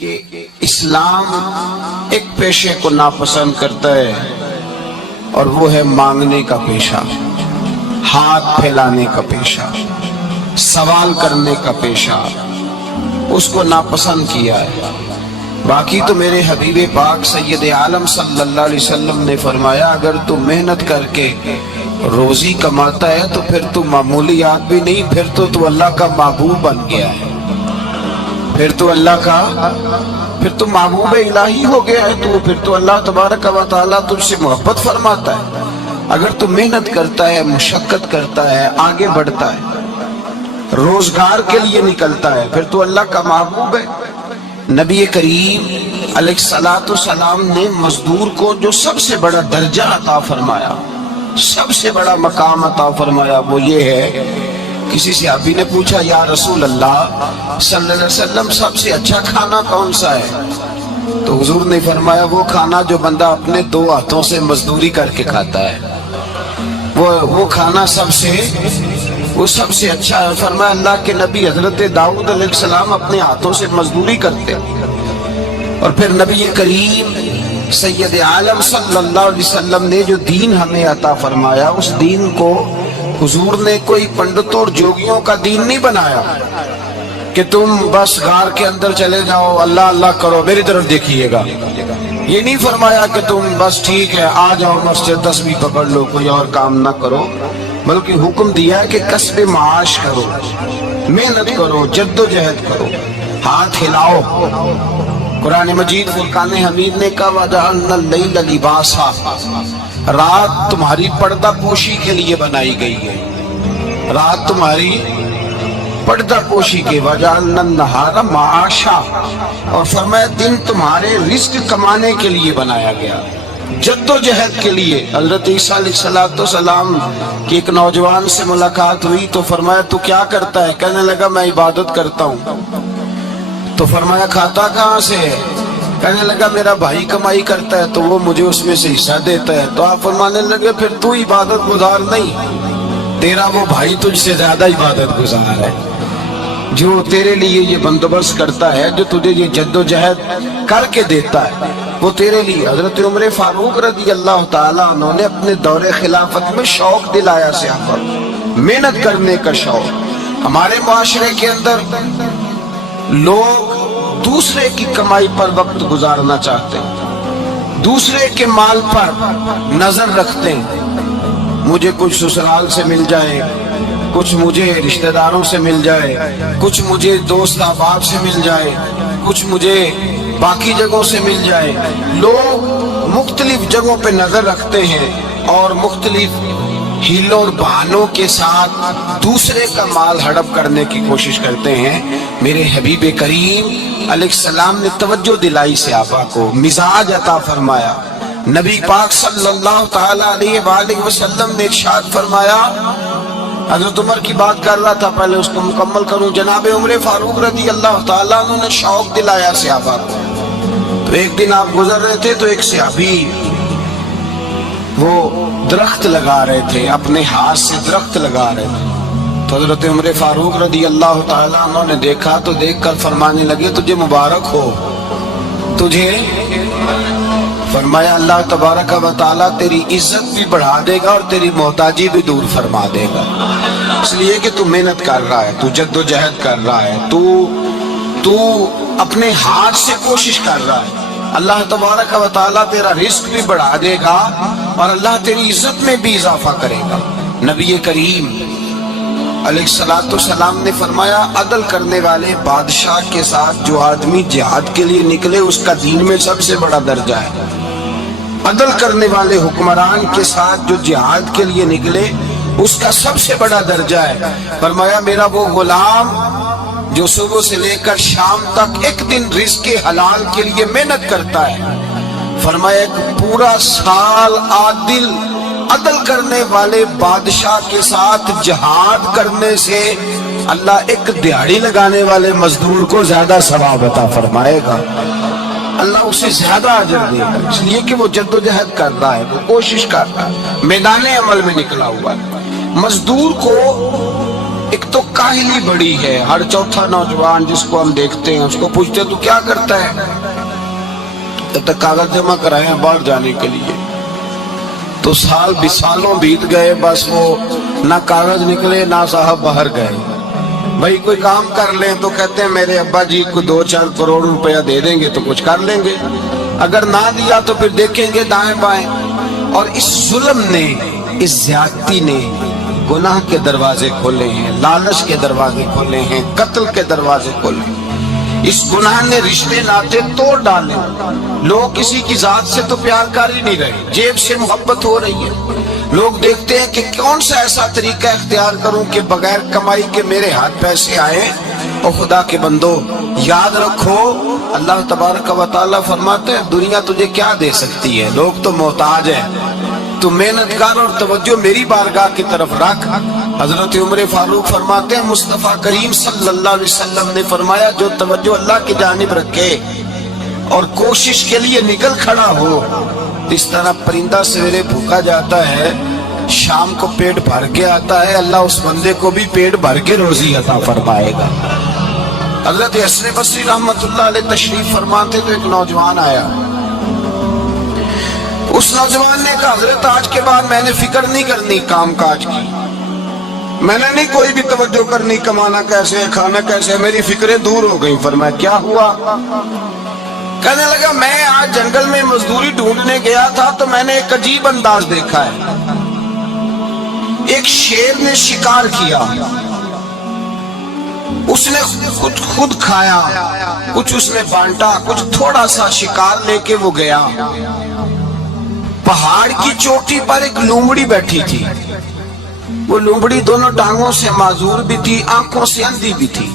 کہ اسلام ایک پیشے کو ناپسند کرتا ہے اور وہ ہے مانگنے کا پیشہ، ہاتھ پھیلانے کا پیشہ، سوال کرنے کا پیشہ، اس کو ناپسند کیا ہے۔ باقی تو میرے حبیب پاک سید عالم صلی اللہ علیہ وسلم نے فرمایا اگر تو محنت کر کے روزی کماتا ہے تو پھر تو معمولی آدمی نہیں، پھر تو اللہ کا محبوب بن گیا ہے، پھر تو محبوب الہی ہو گیا ہے، پھر تو اللہ تبارک و تعالیٰ تجھ سے محبت فرماتا ہے۔ اگر تو محنت کرتا ہے، مشقت کرتا ہے، آگے بڑھتا ہے، روزگار کے لیے نکلتا ہے، پھر تو اللہ کا محبوب ہے۔ نبی کریم علیہ السلام نے مزدور کو جو سب سے بڑا درجہ عطا فرمایا، سب سے بڑا مقام عطا فرمایا، وہ یہ ہے، کسی صحابی نے پوچھا یا رسول اللہ صلی اللہ علیہ وسلم سب سے اچھا کھانا کون سا ہے؟ تو حضور نے فرمایا وہ کھانا جو بندہ اپنے دو ہاتھوں سے مزدوری کر کے کھاتا ہے، وہ کھانا سب سے اچھا ہے۔ فرمایا اللہ کے نبی حضرت داؤد علیہ السلام اپنے ہاتھوں سے مزدوری کرتے، اور پھر نبی کریم سید عالم صلی اللہ علیہ وسلم نے جو دین ہمیں عطا فرمایا، اس دین کو حضور نے کوئی پنڈتوں اور جوگیوں کا دین نہیں بنایا کہ تم بس غار کے اندر چلے جاؤ، اللہ اللہ کرو، میری طرف دیکھیے گا۔ یہ نہیں فرمایا کہ تم بس ٹھیک ہے آ جاؤ مسجد تسبیح پکڑ لو، کوئی اور کام نہ کرو، بلکہ حکم دیا کہ کسب معاش کرو، محنت کرو، جد و جہد کرو، ہاتھ ہلاؤ۔ قرآن مجید فرقان حمید نے کہا وَجَعَلْنَا اللَّيْلَ لِبَاسًا، رات تمہاری پردہ پوشی کے لیے بنائی گئی ہے، رات تمہاری پردہ پوشی کے، وَجَعَلْنَا النَّهَارَ مَعَاشًا، اور فرمایا دن تمہارے رزق کمانے کے لیے بنایا گیا، جد و جہد کے لیے۔ حضرت عیسیٰ علیہ السلام کی ایک نوجوان سے ملاقات ہوئی تو فرمایا تو کیا کرتا ہے؟ کہنے لگا میں عبادت کرتا ہوں۔ تو فرمایا کھاتا کہاں سے ہے؟ کہنے لگا میرا بھائی کمائی کرتا ہے تو وہ مجھے اس میں سے حصہ دیتا ہے۔ تو آپ فرمانے لگے پھر تو عبادت گزار نہیں، تیرا وہ بھائی تجھ سے زیادہ عبادت گزار ہے، جو تیرے لیے یہ بندوبست کرتا ہے، جو تجھے یہ جد و جہد کر کے دیتا ہے، وہ تیرے لیے۔ حضرت عمر فاروق رضی اللہ تعالیٰ عنہ نے اپنے دور خلافت میں شوق دلایا صحابہ، محنت کرنے کا شوق۔ ہمارے معاشرے کے اندر لوگ دوسرے کی کمائی پر وقت گزارنا چاہتے ہیں، دوسرے کے مال پر نظر رکھتے ہیں، مجھے کچھ سسرال سے مل جائے، کچھ مجھے رشتہ داروں سے مل جائے، کچھ مجھے دوست احباب سے مل جائے، کچھ مجھے باقی جگہوں سے مل جائے۔ لوگ مختلف جگہوں پہ نظر رکھتے ہیں اور مختلف ہیلوں اور بہانوں کے ساتھ دوسرے کا مال ہڑپ کرنے کی کوشش کرتے ہیں۔ میرے حبیب کریم علیہ السلام نے توجہ دلائی صحابہ کو، مزاج عطا فرمایا۔ نبی پاک صلی اللہ تعالیٰ علیہ وآلہ وسلم نے ارشاد فرمایا، حضرت عمر کی بات کر رہا تھا، پہلے اس کو مکمل کروں، جناب عمر فاروق رضی اللہ تعالیٰ عنہ نے شوق دلایا صحابہ کو۔ تو ایک دن آپ گزر رہے تھے تو ایک صحابی وہ درخت لگا رہے تھے، اپنے ہاتھ سے درخت لگا رہے تھے، تو حضرت عمر فاروق رضی اللہ تعالیٰ عنہ نے دیکھا تو دیکھ کر فرمانے لگے تجھے مبارک ہو، تجھے، فرمایا اللہ تبارک و تعالیٰ تیری عزت بھی بڑھا دے گا اور تیری محتاجی بھی دور فرما دے گا، اس لیے کہ تو محنت کر رہا ہے، تو جد و جہد کر رہا ہے، تو اپنے ہاتھ سے کوشش کر رہا ہے، اللہ تبارک و تعالیٰ تیرا رزق بھی بڑھا دے گا اور اللہ تیری عزت میں بھی اضافہ کرے گا۔ نبی کریم علیہ السلام نے فرمایا عدل کرنے والے بادشاہ کے ساتھ جو آدمی جہاد کے لیے نکلے اس کا دین میں سب سے بڑا درجہ ہے، عدل کرنے والے حکمران کے ساتھ جو جہاد کے لیے نکلے اس کا سب سے بڑا درجہ ہے۔ فرمایا میرا وہ غلام جو صبح سے لے کر شام تک ایک دن رزق حلال کے لیے محنت کرتا ہے، فرمایا ایک پورا سال عدل کرنے والے بادشاہ کے ساتھ جہاد کرنے سے اللہ ایک دیہڑی لگانے والے مزدور کو زیادہ ثواب عطا فرمائے گا، اللہ اسے زیادہ اجر دے گا، اس لیے کہ وہ جد و جہد کر رہا ہے، وہ کوشش کر رہا ہے، میدان عمل میں نکلا ہوا ہے۔ مزدور کو ایک ایک تو کاہلی بڑی ہے، ہر چوتھا نوجوان جس کو ہم دیکھتے ہیں اس کو پوچھتے تو کیا کرتا ہے، تو کاغذ جمع کرائے ہیں باہر جانے کے لیے، تو سال 20 سالوں بیت گئے، بس وہ نہ کاغذ نکلے نہ صاحب باہر گئے۔ بھائی کوئی کام کر لیں تو کہتے ہیں میرے ابا جی کو 2-4 کروڑ روپیہ دے دیں گے تو کچھ کر لیں گے، اگر نہ دیا تو پھر دیکھیں گے دائیں بائیں۔ اور اس ظلم نے، اس زیادتی نے گناہ کے دروازے کھولے ہیں، لالچ کے دروازے کھولے ہیں، قتل کے دروازے کھولے ہیں۔ اس گناہ نے رشتے ناطے توڑ ڈالے، لوگ کسی کی ذات سے تو پیار کر ہی نہیں رہے، جیب سے محبت ہو رہی ہے۔ لوگ دیکھتے ہیں کہ کون سا ایسا طریقہ اختیار کروں کہ بغیر کمائی کے میرے ہاتھ پیسے آئیں۔ اور خدا کے بندو یاد رکھو، اللہ تبارک و تعالیٰ فرماتے ہیں دنیا تجھے کیا دے سکتی ہے، لوگ تو محتاج ہیں، تو محنت کر اور توجہ میری بارگاہ کی طرف رکھ۔ حضرت عمر فاروق فرماتے ہیں مصطفیٰ کریم صلی اللہ علیہ وسلم نے فرمایا جو توجہ اللہ کی جانب رکھے اور کوشش کے لیے نکل کھڑا ہو، اس طرح پرندہ سویرے بھوکا جاتا ہے شام کو پیٹ بھر کے آتا ہے، اللہ اس بندے کو بھی پیٹ بھر کے روزی عطا فرمائے گا۔ حضرت حسن بصری رحمت اللہ علیہ تشریف فرماتے تو ایک نوجوان آیا، اس نوجوان نے کہا حضرت آج کے بعد میں نے فکر نہیں کرنی کام کاج کی، میں نے نہیں کوئی بھی توجہ کرنی کمانا کیسے ہے کھانا کیسے ہے، میری فکریں دور ہو گئی۔ فرمایا کیا ہوا؟ کہنے لگا میں آج جنگل میں مزدوری ڈھونڈنے گیا تھا تو میں نے ایک عجیب انداز دیکھا ہے، ایک شیر نے شکار کیا، اس نے خود کھایا، کچھ اس نے بانٹا، کچھ تھوڑا سا شکار لے کے وہ گیا۔ پہاڑ کی چوٹی پر ایک لومڑی بیٹھی تھی، وہ لومڑی دونوں ٹانگوں سے معذور بھی تھی، آنکھوں سے اندھی بھی تھی۔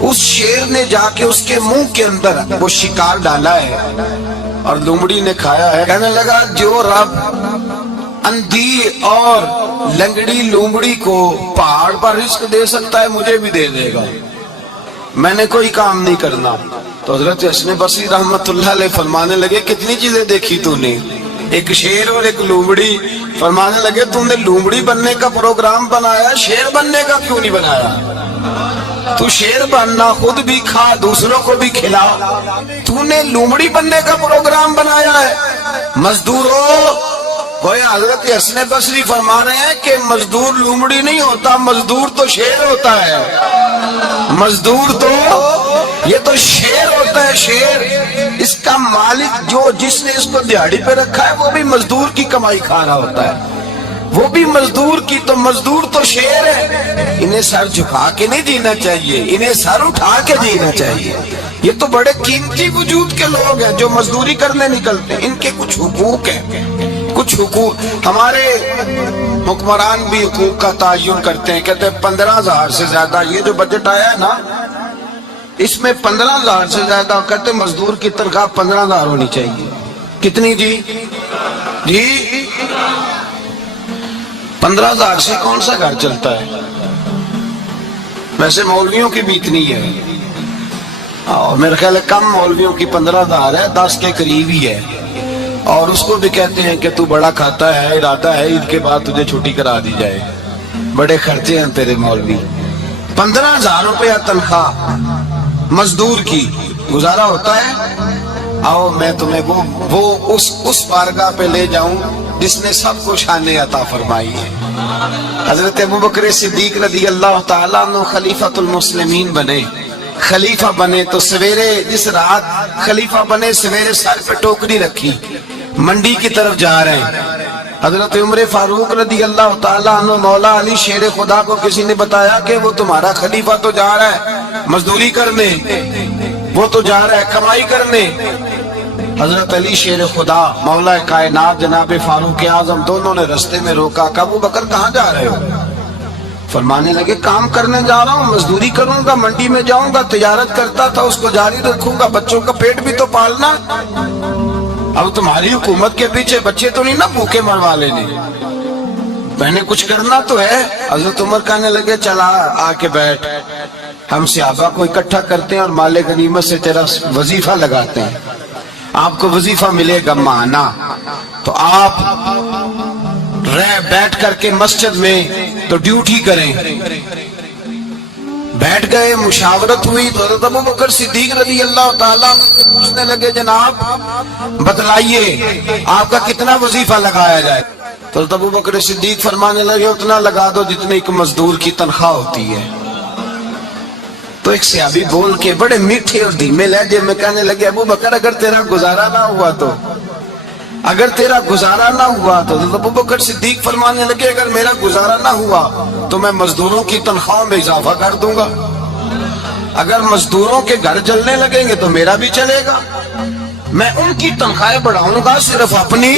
اس شیر نے جا کے اس کے منہ کے اندر وہ شکار ڈالا ہے اور لومڑی نے کھایا ہے۔ کہنے لگا جو رب اندھی اور لنگڑی لومڑی کو پہاڑ پر رزق دے سکتا ہے مجھے بھی دے دے گا، میں نے کوئی کام نہیں کرنا۔ تو حضرت حسن بصری رحمت اللہ علیہ فرمانے لگے کتنی چیزیں دیکھی تو نے، ایک شیر اور ایک لومڑی۔ فرمانے لگے تم نے لومڑی بننے کا پروگرام بنایا، شیر بننے کا کیوں نہیں بنایا؟ تو شیر بننا، خود بھی کھا دوسروں کو بھی کھلا، تو نے لومڑی بننے کا پروگرام بنایا ہے۔ مزدوروں گویا حضرت حسن بصری فرما رہے ہیں کہ مزدور لومڑی نہیں ہوتا، مزدور تو شیر ہوتا ہے، مزدور تو یہ تو شیر ہوتا ہے، شیر۔ اس کا مالک جو جس نے اس کو دیہڑی پہ رکھا ہے وہ بھی مزدور کی کمائی کھا رہا ہوتا ہے، وہ بھی مزدور کی، تو مزدور تو شیر ہے۔ انہیں سر جھکا کے نہیں جینا چاہیے، انہیں سر اٹھا کے جینا چاہیے۔ یہ تو بڑے قیمتی وجود کے لوگ ہیں جو مزدوری کرنے نکلتے ہیں، ان کے کچھ حقوق ہیں، کچھ حقوق۔ ہمارے حکمران بھی حقوق کا تعین کرتے ہیں، کہتے ہیں 15,000 سے زیادہ، یہ جو بجٹ آیا ہے نا اس میں 15,000 سے زیادہ، کہتے ہیں مزدور کی تنخواہ 15,000 ہونی چاہیے۔ کتنی جی؟ 15,000 سے کون سا گھر چلتا ہے؟ ویسے مولویوں کی بھی اتنی ہے، اور میرے خیال ہے کم مولویوں کی 15,000 ہے، 10 کے قریب ہی ہے، اور اس کو بھی کہتے ہیں کہ تو بڑا کھاتا ہے، ارادہ ہے عید کے بعد تجھے چھٹی کرا دی جائے، بڑے خرچے ہیں تیرے مولوی۔ 15,000 روپیہ تنخواہ مزدور کی، گزارا ہوتا ہے؟ آؤ میں تمہیں وہ اس بارگاہ پہ لے جاؤں جس نے سب کو شانیں عطا فرمائی ہے۔ حضرت ابوبکر صدیق رضی اللہ تعالیٰ عنہ خلیفۃ المسلمین بنے، خلیفہ بنے تو سویرے جس رات خلیفہ بنے سویرے سر پہ ٹوکری رکھی، منڈی کی طرف جا رہے ہیں۔ حضرت عمر فاروق رضی اللہ تعالیٰ عنہ مولا علی شیر خدا کو کسی نے بتایا کہ وہ تمہارا خلیفہ تو جا رہا ہے مزدوری کرنے، وہ تو جا رہا ہے کمائی کرنے۔ حضرت علی شیر خدا مولا کائنات جناب فاروق اعظم دونوں نے رستے میں روکا کہ ابو بکر کہاں جا رہے ہو؟ فرمانے لگے کام کرنے جا رہا ہوں، مزدوری کروں گا، منڈی میں جاؤں گا، تجارت کرتا تھا اس کو جاری رکھوں گا، بچوں کا پیٹ بھی تو پالنا۔ اب تمہاری حکومت کے پیچھے بچے تو نہیں نا بھوکے مروا لینے، میں نے کچھ کرنا تو ہے۔ حضرت عمر کہنے لگے چلا آ کے بیٹھ، ہم صحابہ کو اکٹھا کرتے ہیں اور مال غنیمت سے تیرا وظیفہ لگاتے ہیں، آپ کو وظیفہ ملے گا ماہانہ، تو آپ بیٹھ کر کے مسجد میں تو ڈیوٹی کریں، بیٹھ گئے, مشاورت ہوئی تو حضرت ابو بکر صدیق رضی اللہ تعالیٰ پوچھنے لگے جناب بتلائیے آپ کا کتنا وظیفہ لگایا جائے. تو حضرت ابو بکر صدیق فرمانے لگے اتنا لگا دو جتنے ایک مزدور کی تنخواہ ہوتی ہے. تو ایک صحابی بول کے بڑے میٹھے اور دھیمے لہجے میں کہنے لگے ابو بکر اگر تیرا گزارا نہ ہوا تو حضرت ابو بکر صدیق فرمانے لگے اگر میرا گزارا نہ ہوا تو میں مزدوروں کی تنخواہوں میں اضافہ کر دوں گا, اگر مزدوروں کے گھر جلنے لگیں گے تو میرا بھی چلے گا, میں ان کی تنخواہیں بڑھاؤں گا صرف اپنی.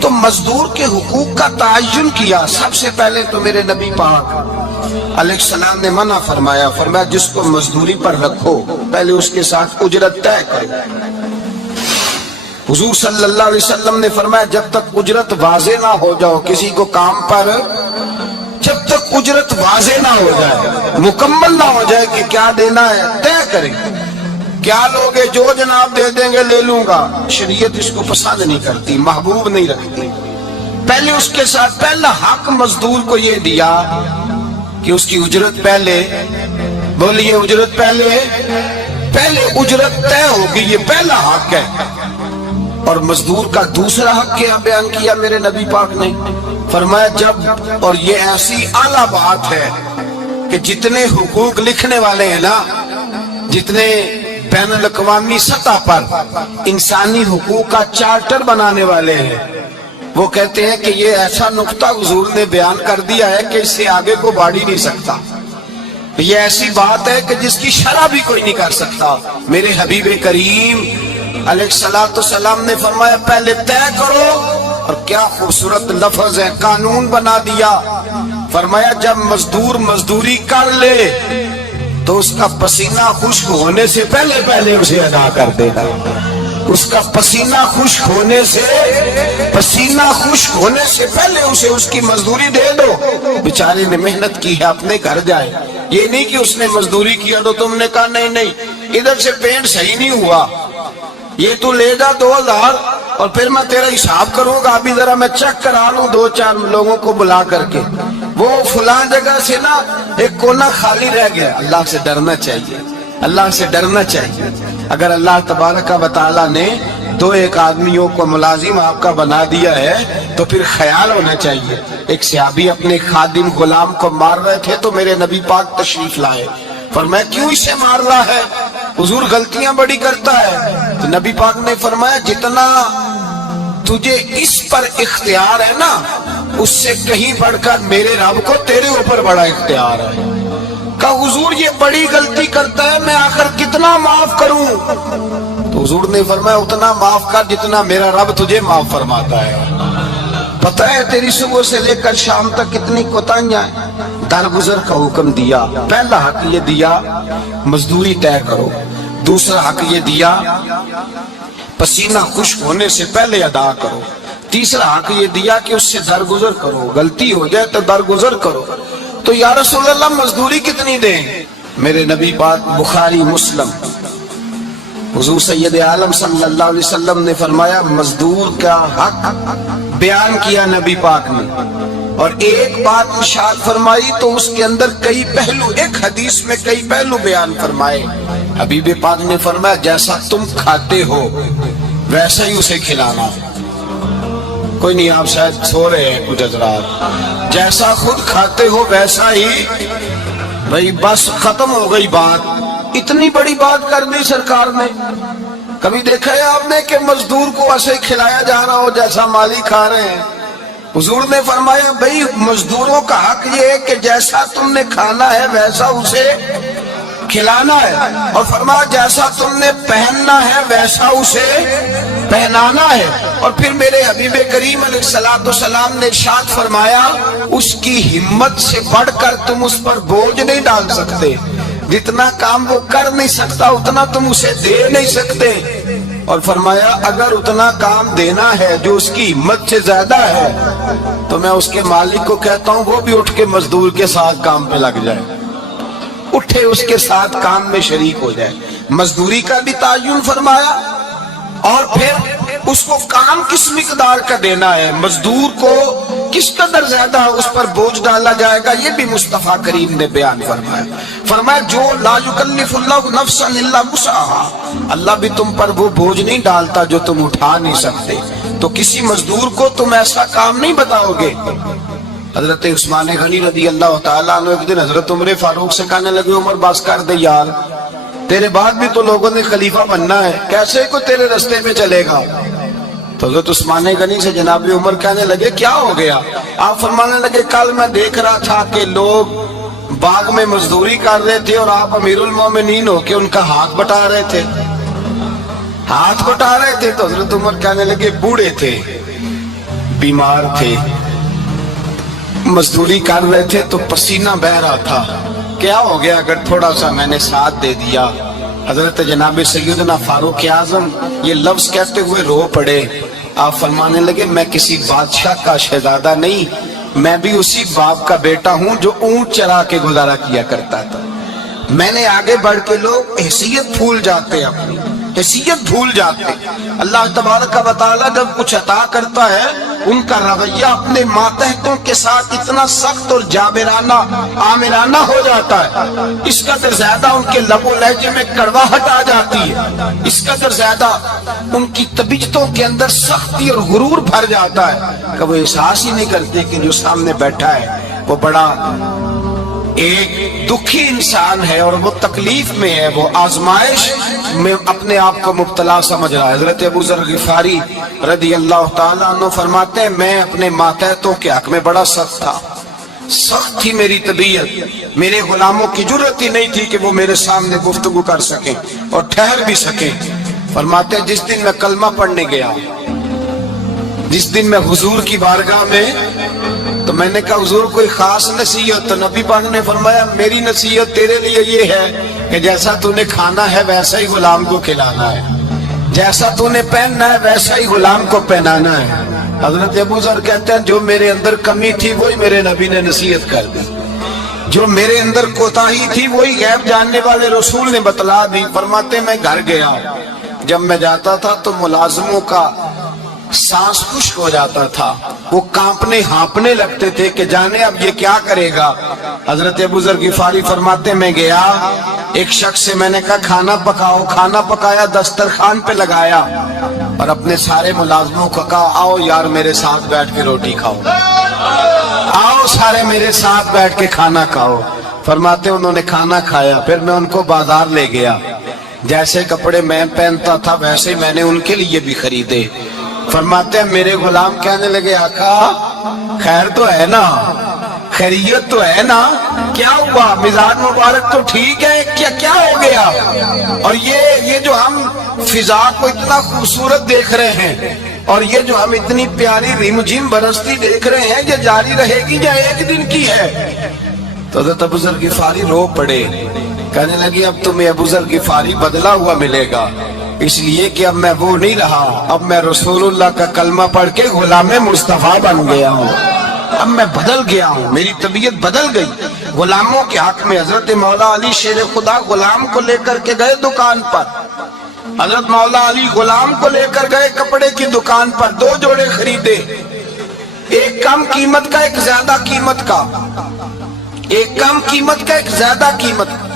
تو مزدور کے حقوق کا تعین کیا. سب سے پہلے تو میرے نبی پاک علیہ السلام نے منع فرمایا جس کو مزدوری پر رکھو پہلے اس کے ساتھ اجرت طے کرو. حضور صلی اللہ علیہ وسلم نے فرمایا جب تک اجرت واضح نہ ہو جاؤ کسی کو کام پر, جب تک اجرت واضح نہ ہو جائے, مکمل نہ ہو جائے کہ کیا دینا ہے طے کریں. کیا لوگے جو جناب دے دیں گے لے لوں گا, شریعت اس کو پسند نہیں کرتی, محبوب نہیں رکھتی. پہلے اس کے ساتھ پہلا حق مزدور کو یہ دیا کہ اس کی اجرت پہلے, بولیے اجرت پہلے اجرت طے ہوگی, یہ پہلا حق ہے. اور مزدور کا دوسرا حق کیا بیان کیا میرے نبی پاک نے, فرمایا جب, اور یہ ایسی اعلیٰ بات ہے کہ جتنے حقوق لکھنے والے ہیں نا, جتنے بین الاقوامی سطح پر انسانی حقوق کا چارٹر بنانے والے ہیں, وہ کہتے ہیں کہ یہ ایسا نقطہ حضور نے بیان کر دیا ہے کہ اس سے آگے کو بڑھ ہی نہیں سکتا. یہ ایسی بات ہے کہ جس کی شرح بھی کوئی نہیں کر سکتا. میرے حبیب کریم علیہ السلام نے فرمایا پہلے طے کرو, اور کیا خوبصورت لفظ ہے, قانون بنا دیا. فرمایا جب مزدور مزدوری کر لے تو اس کا پسینہ خشک ہونے سے پہلے اسے ادا کر دینا. اس کا پسینہ خشک ہونے سے پہلے اسے اس کی مزدوری دے دو. بیچارے نے محنت کی ہے اپنے گھر جائے, یہ نہیں کہ اس نے مزدوری کیا تو تم نے کہا نہیں ادھر سے پینٹ صحیح نہیں ہوا, یہ تو لے جا 2000 اور پھر میں تیرا حساب کروں گا, ابھی ذرا میں چیک کرا لوں 2-4 لوگوں کو بلا کر کے, وہ فلاں جگہ سے نا ایک کونا خالی رہ گیا. اللہ سے ڈرنا چاہیے, اللہ سے ڈرنا چاہیے. اگر اللہ تبارک و تعالیٰ نے 2-1 آدمیوں کو ملازم آپ کا بنا دیا ہے تو پھر خیال ہونا چاہیے. ایک صحابی اپنے خادم غلام کو مار رہے تھے تو میرے نبی پاک تشریف لائے, فرمایا کیوں اسے مار رہا ہے, حضور غلطیاں بڑی کرتا ہے. تو نبی پاک نے فرمایا جتنا تجھے اس پر اختیار ہے نا اس سے کہیں بڑھ کر میرے رب کو تیرے اوپر بڑا اختیار ہے. کہا حضور یہ بڑی غلطی کرتا ہے, میں آخر کتنا معاف کروں؟ تو حضور نے فرمایا اتنا معاف کر جتنا میرا رب تجھے معاف فرماتا ہے. پتہ ہے تیری صبح سے لے کر شام تک کتنی کوتاہیاں ہیں. درگزر کا حکم دیا, پہلا حق یہ دیا مزدوری طے کرو, دوسرا حق یہ دیا پسینہ خشک ہونے سے پہلے ادا کرو, تیسرا حق یہ دیا کہ اس سے درگزر کرو, غلطی ہو جائے تو درگزر کرو. تو یا رسول اللہ مزدوری کتنی دیں؟ میرے نبی پاک بخاری مسلم حضور سید عالم صلی اللہ علیہ وسلم نے فرمایا مزدور کا حق بیان کیا نبی پاک نے, اور ایک بات ارشاد فرمائی تو اس کے اندر کئی پہلو, ایک حدیث میں کئی پہلو بیان فرمائے. حبیب پاک نے فرمایا جیسا تم کھاتے ہو ویسا ہی اسے کھلانا. کوئی نہیں, آپ شاید سو رہے ہیں کچھ حضرات, جیسا خود کھاتے ہو ویسا ہی. بھائی بس ختم ہو گئی بات, اتنی بڑی بات کر دی سرکار نے. کبھی دیکھا ہے آپ نے کہ مزدور کو ایسے کھلایا جا رہا ہو جیسا مالی کھا رہے ہیں؟ حضور نے فرمایا بھئی مزدوروں کا حق یہ ہے کہ جیسا تم نے کھانا ہے ویسا اسے کھلانا ہے, اور فرمایا جیسا تم نے پہننا ہے ویسا اسے پہنانا ہے. اور پھر میرے حبیب کریم علیہ السلام نے ارشاد فرمایا اس کی ہمت سے بڑھ کر تم اس پر بوجھ نہیں ڈال سکتے, جتنا کام وہ کر نہیں سکتا اتنا تم اسے دے نہیں سکتے. اور فرمایا اگر اتنا کام دینا ہے جو اس کی ہمت سے زیادہ ہے تو میں اس کے مالک کو کہتا ہوں وہ بھی اٹھ کے مزدور کے ساتھ کام پہ لگ جائے, اٹھے اس کے ساتھ کام میں شریک ہو جائے. مزدوری کا بھی تعین فرمایا, اور پھر اس کو کام کس مقدار کا دینا ہے، مزدور کو کس قدر زیادہ اس پر بوجھ ڈالا جائے گا، یہ بھی مصطفیٰ کریم نے بیان فرمایا۔ فرمایا جو لا یکلف اللہ نفسا الا وسعها، اللہ بھی تم پر وہ بوجھ نہیں ڈالتا جو تم اٹھا نہیں سکتے، تو کسی مزدور کو تم ایسا کام نہیں بتاؤ گے۔ حضرت عثمان غنی رضی اللہ تعالیٰ عنہ ایک دن حضرت عمر فاروق سے کہنے لگے عمر بس کر دے یار، تیرے بعد بھی تو لوگوں نے خلیفہ بننا ہے، کیسے کوئی تیرے رستے پہ چلے گا؟ تو حضرت عثمان غنی سے جناب عمر کہنے لگے کیا ہو گیا؟ آپ فرمانے لگے کل میں دیکھ رہا تھا کہ لوگ باغ میں مزدوری کر رہے تھے اور آپ امیر المومنین ہو کے ان کا ہاتھ بٹا رہے تھے، ہاتھ بٹا رہے تھے۔ تو حضرت عمر کہنے لگے بوڑھے تھے، بیمار تھے، مزدوری کر رہے تھے تو پسینہ بہ رہا تھا، کیا ہو گیا اگر تھوڑا سا میں نے ساتھ دے دیا؟ حضرت جناب سیدنا فاروق اعظم یہ لفظ کہتے ہوئے رو پڑے۔ آپ فرمانے لگے میں کسی بادشاہ کا شہزادہ نہیں، میں بھی اسی باپ کا بیٹا ہوں جو اونٹ چرا کے گزارا کیا کرتا تھا۔ میں نے آگے بڑھ کے لوگ حیثیت بھول جاتے، اپنی حیثیت بھول جاتے۔ اللہ تبارک و تعالیٰ جب کچھ عطا کرتا ہے ان کا رویہ اپنے ماتحتوں کے ساتھ اتنا سخت اور جابرانہ آمرانہ ہو جاتا ہے، اس قدر زیادہ ان کے لب و لہجے میں کڑواہٹ آ جاتی ہے، اس قدر زیادہ ان کی طبیعتوں کے اندر سختی اور غرور بھر جاتا ہے کہ وہ احساس ہی نہیں کرتے کہ جو سامنے بیٹھا ہے وہ بڑا ایک دکھی انسان ہے اور وہ تکلیف میں ہے، وہ آزمائش میں اپنے آپ کو مبتلا سمجھ رہا ہے۔ حضرت ابو ذر غفاری رضی اللہ تعالیٰ عنہ فرماتے ہیں میں اپنے ماتحتوں کے حق میں بڑا سخت تھا، سخت تھی میری طبیعت، میرے غلاموں کی جرت ہی نہیں تھی کہ وہ میرے سامنے گفتگو کر سکیں اور ٹھہر بھی سکیں۔ فرماتے ہیں جس دن میں کلمہ پڑھنے گیا، جس دن میں حضور کی بارگاہ میں، تو میں نے کہا حضور کوئی خاص نصیحت؟ تو نبی پاک نے فرمایا میری نصیحت تیرے لیے یہ ہے کہ جیسا تو نے کھانا ہے ویسا ہی غلام کو کھلانا ہے، جیسا تو نے پہننا ہے ویسا ہی غلام کو پہنانا ہے۔ حضرت ابو ذر کہتے ہیں جو میرے اندر کمی تھی وہی میرے نبی نے نصیحت کر دی، جو میرے اندر کوتاہی تھی وہی غیب جاننے والے رسول نے بتلا دی۔ فرماتے میں گھر گیا، جب میں جاتا تھا تو ملازموں کا سانس خشک ہو جاتا تھا، وہ کانپنے ہانپنے لگتے تھے کہ جانے اب یہ کیا کرے گا۔ حضرت ابو ذر غفاری فرماتے میں گیا، ایک شخص سے میں نے کہا کھانا پکاؤ، کھانا پکایا، دسترخوان پہ لگایا اور اپنے سارے ملازموں کو کہا آؤ یار میرے ساتھ بیٹھ کے روٹی کھاؤ، آؤ سارے میرے ساتھ بیٹھ کے کھانا کھاؤ۔ فرماتے انہوں نے کھانا کھایا، پھر میں ان کو بازار لے گیا، جیسے کپڑے میں پہنتا تھا ویسے میں نے ان کے لیے بھی خریدے۔ فرماتے ہیں میرے غلام کہنے لگے آقا خیر تو ہے نا، خیریت تو ہے نا، کیا ہوا؟ مزاج مبارک تو ٹھیک ہے، کیا ہو گیا؟ اور یہ جو ہم فضا کو اتنا خوبصورت دیکھ رہے ہیں اور یہ جو ہم اتنی پیاری ریم جھم برستی دیکھ رہے ہیں یہ جاری رہے گی یا ایک دن کی ہے؟ تو حضرت ابو ذر غفاری رو پڑے، کہنے لگے اب تمہیں ابو ذر غفاری بدلا ہوا ملے گا، اس لیے کہ اب میں وہ نہیں رہا، اب میں رسول اللہ کا کلمہ پڑھ کے غلام مصطفیٰ بن گیا ہوں، اب میں بدل گیا ہوں، میری طبیعت بدل گئی۔ غلاموں کے حق میں حضرت مولا علی شیر خدا غلام کو لے کر کے گئے دکان پر، حضرت مولا علی غلام کو لے کر گئے کپڑے کی دکان پر، 2 جوڑے خریدے، ایک کم قیمت کا ایک زیادہ قیمت کا، ایک کم قیمت کا ایک زیادہ قیمت کا،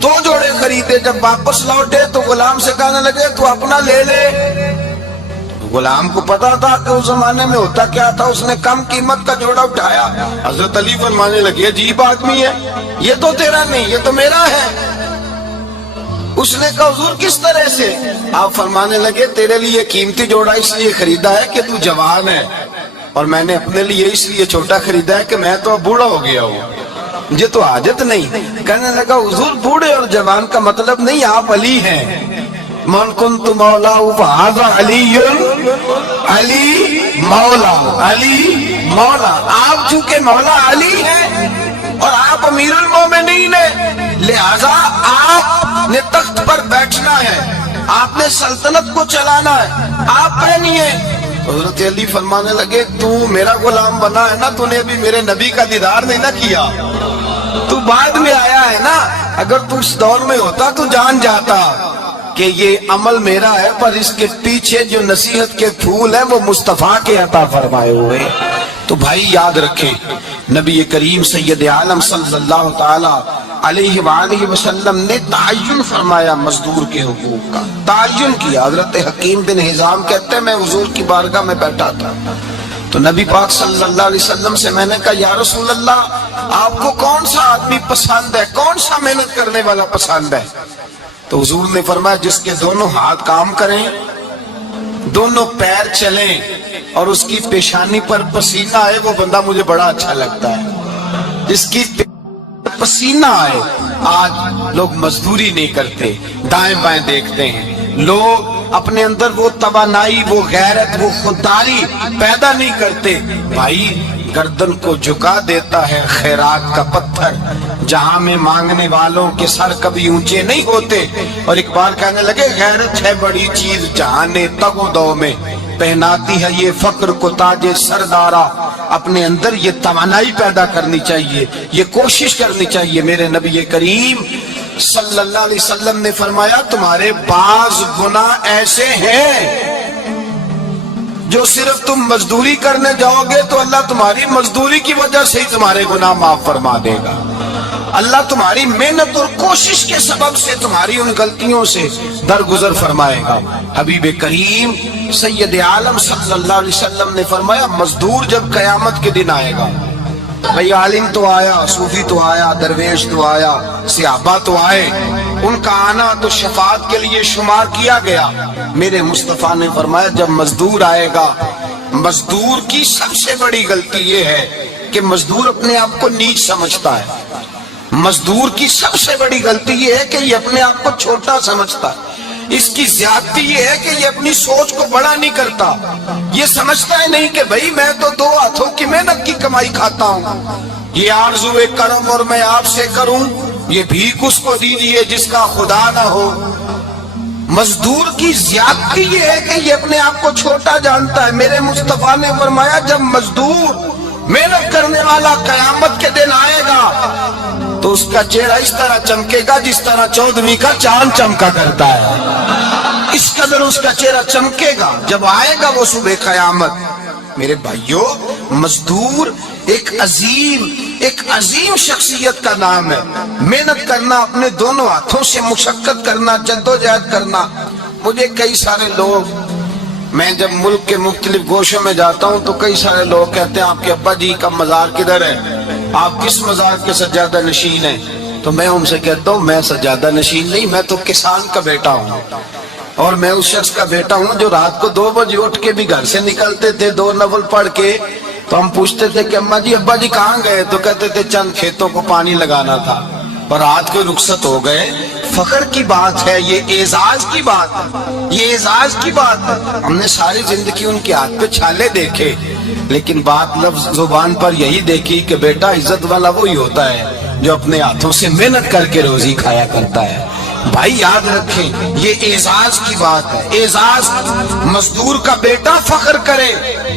2 جوڑے خریدے۔ جب واپس لوٹے تو غلام سے کہنے لگے تو اپنا لے لے۔ غلام کو پتا تھا کہ اس زمانے میں ہوتا کیا تھا، اس نے کم قیمت کا جوڑا اٹھایا۔ حضرت علی فرمانے لگے عجیب آدمی ہے، یہ تو تیرا نہیں یہ تو میرا ہے۔ اس نے کہا حضور کس طرح سے؟ آپ فرمانے لگے تیرے لیے قیمتی جوڑا اس لیے خریدا ہے کہ تو جوان ہے، اور میں نے اپنے لیے اس لیے چھوٹا خریدا ہے کہ میں تو اب بوڑھا ہو گیا ہوں، مجھے تو حاجت نہیں۔ کہنے لگا حضور بوڑھے اور جوان کا مطلب نہیں، آپ علی ہیں، من کنت مولا فہذا علی، علی مولا، علی مولا، آپ چونکہ مولا علی ہیں اور آپ امیر المومنین ہیں، لہذا آپ نے تخت پر بیٹھنا ہے، آپ نے سلطنت کو چلانا ہے، آپ پہنیے۔ حضرت علی فرمانے لگے تو میرا غلام بنا ہے نا، تو نے ابھی میرے نبی کا دیدار نہیں نہ کیا، تو بعد میں آیا ہے نا، اگر تو اس دور میں ہوتا تو جان جاتا۔ کہ یہ عمل میرا ہے پر اس کے پیچھے جو نصیحت کے پھول ہیں وہ مصطفیٰ کے عطا فرمائے ہوئے. تو بھائی یاد رکھیں نبی کریم سید عالم صلی اللہ تعالی علیہ وآلہ وسلم نے تعین فرمایا مزدور کے حقوق کا، تعین کیا. حضرت حکیم بن حزام کہتے ہیں میں حضور کی بارگاہ میں بیٹھا تھا تو نبی پاک صلی اللہ علیہ وسلم سے میں نے کہا یا رسول اللہ آپ کو کون سا آدمی پسند ہے، کون سا محنت کرنے والا پسند ہے؟ تو حضور نے فرمایا جس کے دونوں ہاتھ کام کریں، دونوں پیر چلیں اور اس کی پیشانی پر پسینہ آئے وہ بندہ مجھے بڑا اچھا لگتا ہے. جس کی پسینہ آئے. آج لوگ مزدوری نہیں کرتے، دائیں بائیں دیکھتے ہیں، لوگ اپنے اندر وہ توانائی، وہ غیرت، وہ خودداری پیدا نہیں کرتے. بھائی گردن کو جھکا دیتا ہے خیرات کا پتھر، جہاں میں مانگنے والوں کے سر کبھی اونچے نہیں ہوتے. اور ایک بار کہنے لگے غیرت ہے بڑی چیز جہاں نے تگ و دو میں پہناتی ہے یہ فقر کو تاج سردارا. اپنے اندر یہ توانائی پیدا کرنی چاہیے، یہ کوشش کرنی چاہیے. میرے نبی کریم صلی اللہ علیہ وسلم نے فرمایا تمہارے بعض گناہ ایسے ہیں جو صرف تم مزدوری کرنے جاؤ گے تو اللہ تمہاری مزدوری کی وجہ سے ہی تمہارے گناہ معاف فرما دے گا. اللہ تمہاری محنت اور کوشش کے سبب سے تمہاری ان غلطیوں سے درگزر فرمائے گا. حبیب کریم سید عالم صلی اللہ علیہ وسلم نے فرمایا مزدور جب قیامت کے دن آئے گا، بھئی عالم تو آیا، صوفی تو آیا، درویش تو آیا، صحابہ تو آئے، ان کا آنا تو شفاعت کے لیے شمار کیا گیا. میرے مصطفیٰ نے فرمایا جب مزدور آئے گا، مزدور کی سب سے بڑی غلطی یہ ہے کہ مزدور اپنے آپ کو نیچ سمجھتا ہے. مزدور کی سب سے بڑی غلطی یہ ہے کہ یہ اپنے آپ کو چھوٹا سمجھتا ہے. اس کی زیادتی یہ ہے کہ یہ اپنی سوچ کو بڑا نہیں کرتا. یہ سمجھتا ہے نہیں کہ بھئی میں تو دو ہاتھوں کی محنت کی کمائی کھاتا ہوں، یہ آرزو کرم اور میں آپ سے کروں، یہ بھیک اس کو دیجئے جس کا خدا نہ ہو. مزدور کی زیادتی یہ ہے کہ یہ اپنے آپ کو چھوٹا جانتا ہے. میرے مصطفیٰ نے فرمایا جب مزدور محنت کرنے والا قیامت کے دن آئے گا تو اس کا چہرہ اس طرح چمکے گا جس طرح 14ویں کا چاند چمکا کرتا ہے. اس قدر اس کا چہرہ چمکے گا جب آئے گا وہ صبح قیامت. میرے بھائیوں مزدور ایک عظیم شخصیت کا نام ہے. محنت کرنا، اپنے دونوں ہاتھوں سے مشقت کرنا، جدوجہد کرنا. مجھے کئی سارے لوگ، میں جب ملک کے مختلف گوشوں میں جاتا ہوں تو کئی سارے لوگ کہتے ہیں آپ کے ابا جی کا مزار کدھر ہے، آپ کس مزار کے سجادہ نشین ہیں؟ تو میں ان سے کہتا ہوں میں سجادہ نشین نہیں، میں تو کسان کا بیٹا ہوں. اور میں اس شخص کا بیٹا ہوں جو رات کو 2 بجے اٹھ کے بھی گھر سے نکلتے تھے 2 نفل پڑھ کے. تو ہم پوچھتے تھے کہ اماں جی ابا جی کہاں گئے؟ تو کہتے تھے چند کھیتوں کو پانی لگانا تھا اور رات کو رخصت ہو گئے. فخر کی بات ہے، یہ اعزاز کی بات ہے، یہ اعزاز کی بات ہے. ہم نے ساری زندگی ان کے ہاتھ پہ چھالے دیکھے لیکن بات لفظ زبان پر یہی دیکھی کہ بیٹا عزت والا وہی ہوتا ہے جو اپنے ہاتھوں سے محنت کر کے روزی کھایا کرتا ہے. بھائی یاد رکھیں یہ اعزاز کی بات ہے. اعزاز مزدور کا بیٹا فخر کرے،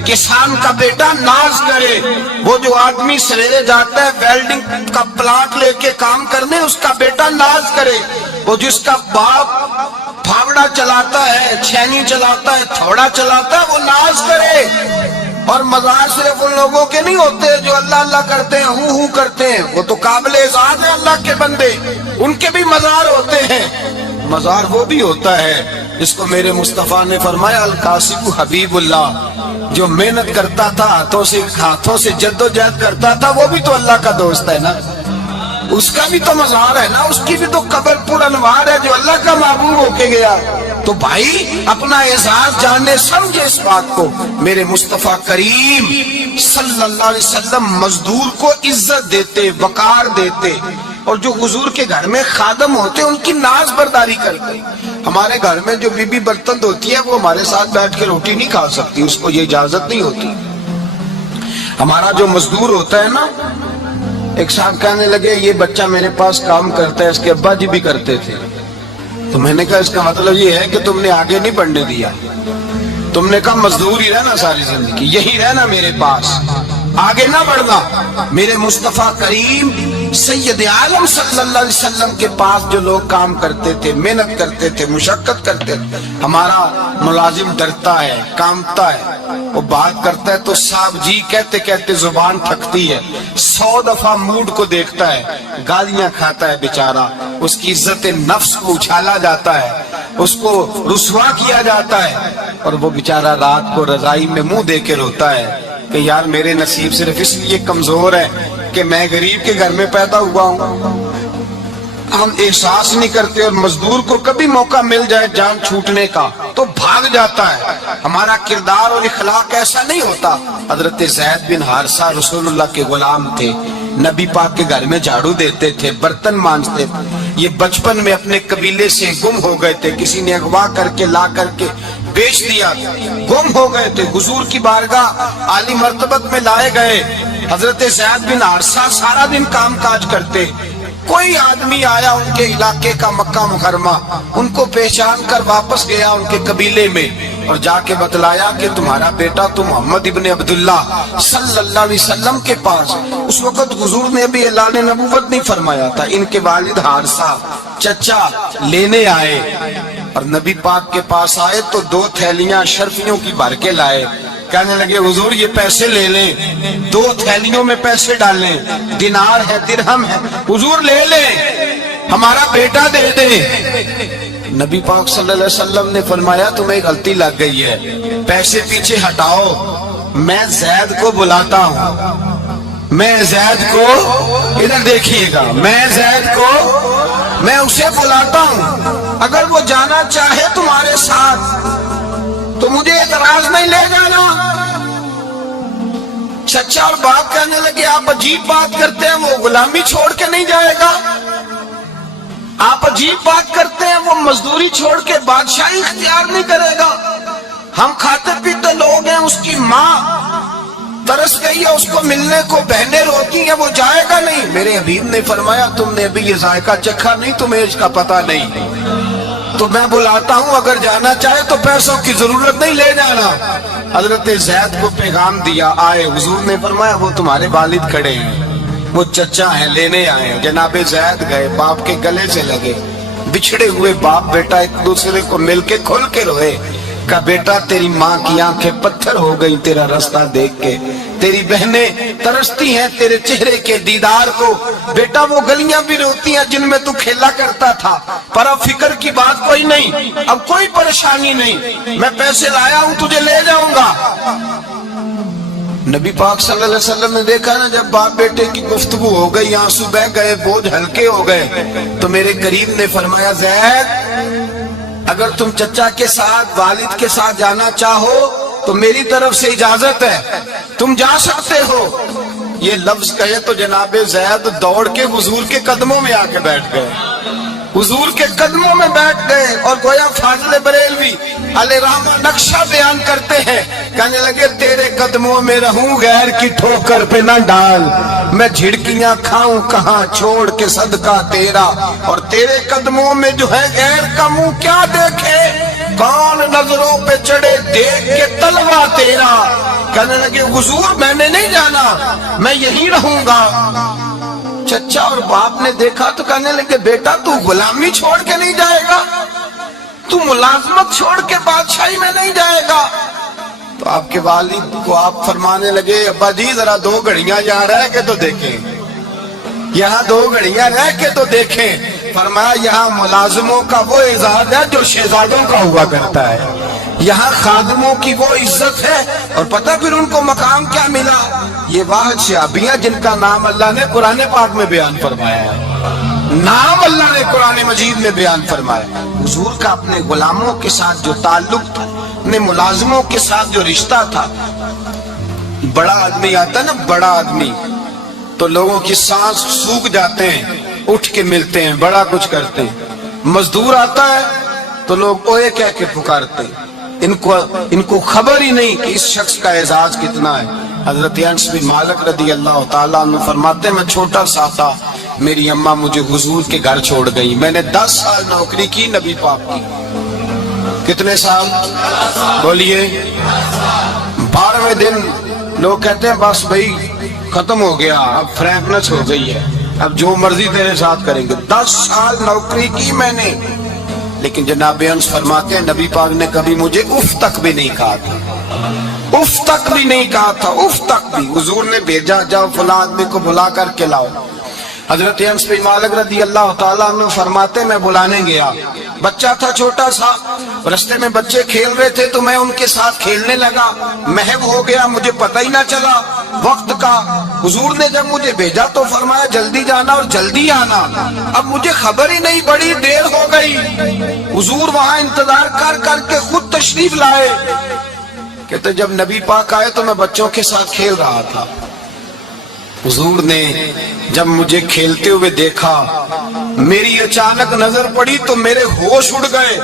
کسان کا بیٹا ناز کرے. وہ جو آدمی سویرے جاتا ہے ویلڈنگ کا پلانٹ لے کے کام کرنے اس کا بیٹا ناز کرے. وہ جس کا باپ پھاوڑا چلاتا ہے، چھینی چلاتا ہے، تھوڑا چلاتا ہے وہ ناز کرے. اور مزار صرف ان لوگوں کے نہیں ہوتے جو اللہ اللہ کرتے ہیں، ہوں کرتے ہیں، وہ تو قابل اعزاز ہیں اللہ کے بندے، ان کے بھی مزار ہوتے ہیں. مزار وہ بھی ہوتا ہے جس کو میرے مصطفیٰ نے فرمایا القاسم حبیب اللہ، جو محنت کرتا تھا ہاتھوں سے جدوجہد کرتا تھا وہ بھی تو اللہ کا دوست ہے نا، اس کا بھی تو مزار ہے نا، اس کی بھی تو قبر پر انوار ہے جو اللہ کا محبوب ہو کے گیا. تو بھائی اپنا اعزاز جاننے سمجھے اس بات کو. میرے مصطفیٰ کریم صلی اللہ علیہ وسلم مزدور کو عزت دیتے، وقار دیتے. اور جو حضور کے گھر میں خادم ہوتے ان کی ناز برداری کرتے. ہمارے گھر میں جو بی بی برتن دھوتی ہے وہ ہمارے ساتھ بیٹھ کے روٹی نہیں کھا سکتی، اس کو یہ اجازت نہیں ہوتی. ہمارا جو مزدور ہوتا ہے نا، ایک صاحب کہنے لگے یہ بچہ میرے پاس کام کرتا ہے، اس کے ابا جی بھی کرتے تھے. تو میں نے کہا اس کا مطلب یہ ہے کہ تم نے آگے نہیں بڑھنے دیا، تم نے کہا مزدور ہی رہنا ساری زندگی، یہی رہنا میرے پاس، آگے نہ بڑھنا. میرے مصطفیٰ کریم سید عالم صلی اللہ علیہ وسلم کے پاس جو لوگ کام کرتے تھے، محنت کرتے تھے، مشقت کرتے تھے، ہمارا ملازم ڈرتا ہے، کامتا ہے، وہ بات کرتا ہے تو صاحب جی کہتے کہتے زبان تھکتی ہے، 100 دفعہ موڈ کو دیکھتا ہے، گالیاں کھاتا ہے بیچارہ، اس کی عزت نفس کو اچھالا جاتا ہے، اس کو رسوا کیا جاتا ہے، اور وہ بیچارہ رات کو رضائی میں منہ دے کے روتا ہے کہ یار میرے نصیب صرف اس لیے کمزور ہے کہ میں غریب کے گھر میں پیدا ہوا ہوں۔ ہم احساس نہیں کرتے، اور مزدور کو کبھی موقع مل جائے جان چھوٹنے کا تو بھاگ جاتا ہے۔ ہمارا کردار اور اخلاق ایسا نہیں ہوتا۔ حضرت زید بن حارثہ رسول اللہ کے غلام تھے، نبی پاک کے گھر میں جھاڑو دیتے تھے، برتن مانجتے تھے۔ یہ بچپن میں اپنے قبیلے سے گم ہو گئے تھے، کسی نے اغوا کر کے لا کر کے بیچ دیا، گم ہو گئے تھے، حضور کی بارگاہ عالی مرتبت میں لائے گئے۔ حضرت زید بن حارثہ سارا دن کام کاج کرتے، کوئی آدمی آیا ان کے علاقے کا مکہ مکرمہ، ان کو پہچان کر واپس گیا ان کے قبیلے میں اور جا کے بتلایا کہ تمہارا بیٹا تو محمد ابن عبداللہ صلی اللہ علیہ وسلم کے پاس۔ اس وقت حضور نے ابھی اعلان نبوت نہیں فرمایا تھا، ان کے والد حارثہ چچا لینے آئے اور نبی پاک کے پاس آئے تو 2 تھیلیاں شرفیوں کی بھر کے لائے۔ کہنے لگے حضور یہ پیسے لے لیں، 2 تھیلیوں میں پیسے ڈالیں، دینار ہے درہم ہے، حضور لے لیں، ہمارا بیٹا دے دیں۔ نبی پاک صلی اللہ علیہ وسلم نے فرمایا تمہیں غلطی لگ گئی ہے، پیسے پیچھے ہٹاؤ، میں زید کو بلاتا ہوں، میں زید کو، ادھر دیکھیے گا، میں زید کو، میں اسے بلاتا ہوں، اگر وہ جانا چاہے تمہارے ساتھ تو مجھے اعتراض نہیں لے جانا۔ چچا اور باپ کہنے لگے آپ عجیب بات کرتے ہیں، وہ غلامی چھوڑ کے نہیں جائے گا، آپ عجیب بات کرتے ہیں، وہ مزدوری چھوڑ کے بادشاہی اختیار نہیں کرے گا، ہم کھاتے پیتے لوگ ہیں، اس کی ماں ترس گئی ہے، اس کو ملنے کو بہنیں روتی ہیں، وہ جائے گا نہیں۔ میرے حبیب نے فرمایا تم نے ابھی یہ ذائقہ چکھا نہیں، تمہیں اس کا پتہ نہیں، تو میں بلاتا ہوں، اگر جانا چاہے تو پیسوں کی ضرورت نہیں، لے جانا۔ حضرت زید کو پیغام دیا، آئے، حضور نے فرمایا وہ تمہارے والد کھڑے ہیں، وہ چچا ہیں، لینے آئے۔ جناب زید گئے، باپ کے گلے سے لگے، بچھڑے ہوئے باپ بیٹا ایک دوسرے کو مل کے کھل کے روئے، کہا بیٹا تیری ماں کی آنکھیں پتھر ہو گئی تیرا راستہ دیکھ کے، تیری بہنیں ترستی ہیں تیرے چہرے کے دیدار کو، بیٹا وہ گلیاں بھی روتی ہیں جن میں تو کھیلا کرتا تھا، پر اب فکر کی بات کوئی نہیں، اب کوئی پریشانی نہیں، میں پیسے لایا ہوں تجھے لے جاؤں گا۔ نبی پاک صلی اللہ علیہ وسلم نے دیکھا نا جب باپ بیٹے کی گفتگو ہو گئی، آنسو بہ گئے، بوجھ ہلکے ہو گئے، تو میرے قریب نے فرمایا زید اگر تم چچا کے ساتھ والد کے ساتھ جانا چاہو تو میری طرف سے اجازت ہے، تم جا سکتے ہو۔ یہ لفظ کہے تو جناب زید دوڑ کے حضور کے قدموں میں آ کے بیٹھ گئے، حضور کے قدموں میں بیٹھ گئے، اور گویا فاضل بریلوی علیہ رحمہ نقشہ بیان کرتے ہیں، کہنے لگے تیرے قدموں میں رہوں غیر کی ٹھوکر پہ نہ ڈال، میں جھڑکیاں کھاؤں کہاں چھوڑ کے صدقہ تیرا، اور تیرے قدموں میں جو ہے غیر کا منہ کیا دیکھے، کون نظروں پہ چڑھے دیکھ کے تلوا تیرا۔ کہنے لگے حضور میں نے نہیں جانا، میں یہی رہوں گا۔ چچا اور باپ نے دیکھا تو کہنے لگے بیٹا تو غلامی چھوڑ کے نہیں جائے گا، تو ملازمت چھوڑ کے بادشاہی میں نہیں جائے گا۔ تو آپ کے والد کو آپ فرمانے لگے ابا جی ذرا 2 گھڑیاں یہاں رہ کے تو دیکھیں، یہاں 2 گھڑیاں رہ کے تو دیکھیں۔ فرمایا یہاں ملازموں کا وہ اعزاز ہے جو شہزادوں کا ہوا کرتا ہے، یہاں خادموں کی وہ عزت ہے، اور پتہ پھر ان کو مقام کیا ملا، یہ واحد شعبیاں جن کا نام اللہ نے قرآن پاک میں بیان فرمایا ہے، نام اللہ نے قرآن مجید میں بیان فرمایا۔ حضور کا اپنے غلاموں کے ساتھ جو تعلق تھا، اپنے ملازموں کے ساتھ جو رشتہ تھا، بڑا آدمی آتا نا، بڑا آدمی تو لوگوں کی سانس سوکھ جاتے ہیں، اٹھ کے ملتے ہیں، بڑا کچھ کرتے ہیں۔ مزدور آتا ہے تو لوگ اوے کہہ کے پکارتے ہیں، ان کو خبر ہی نہیں کہ اس شخص کا اعزاز کتنا ہے۔ حضرت انس بن مالک رضی اللہ تعالیٰ عنہ فرماتے ہیں میں چھوٹا سا تھا، میری اماں مجھے حضور کے گھر چھوڑ گئی، میں نے 10 سال نوکری کی نبی پاک کی۔ کتنے سال؟ بولیے 12ویں دن لوگ کہتے ہیں بس بھائی ختم ہو گیا، اب فرینکنس ہو گئی ہے، اب جو مرضی تیرے ساتھ کریں گے. 10 سال نوکری کی میں نے, لیکن جناب انس فرماتے ہیں نبی پاک نے کبھی مجھے اف تک بھی نہیں کہا تھا, اف تک بھی نہیں کہا تھا, اف تک بھی. حضور نے بھیجا جاؤ فلاں آدمی کو بلا کر کے لاؤ. حضرت انس بن مالک رضی اللہ تعالیٰ عنہ فرماتے میں بلانے گیا, بچہ تھا چھوٹا سا, رستے میں بچے کھیل رہے تھے تو میں ان کے ساتھ کھیلنے لگا, محو ہو گیا, مجھے پتہ ہی نہ چلا وقت کا. حضور نے جب مجھے بھیجا تو فرمایا جلدی جانا اور جلدی آنا. اب مجھے خبر ہی نہیں, بڑی دیر ہو گئی. حضور وہاں انتظار کر کر کے خود تشریف لائے. کہتے جب نبی پاک آئے تو میں بچوں کے ساتھ کھیل رہا تھا. حضور نے جب مجھے کھیلتے ہوئے دیکھا, میری اچانک نظر پڑی تو میرے ہوش اڑ گئے.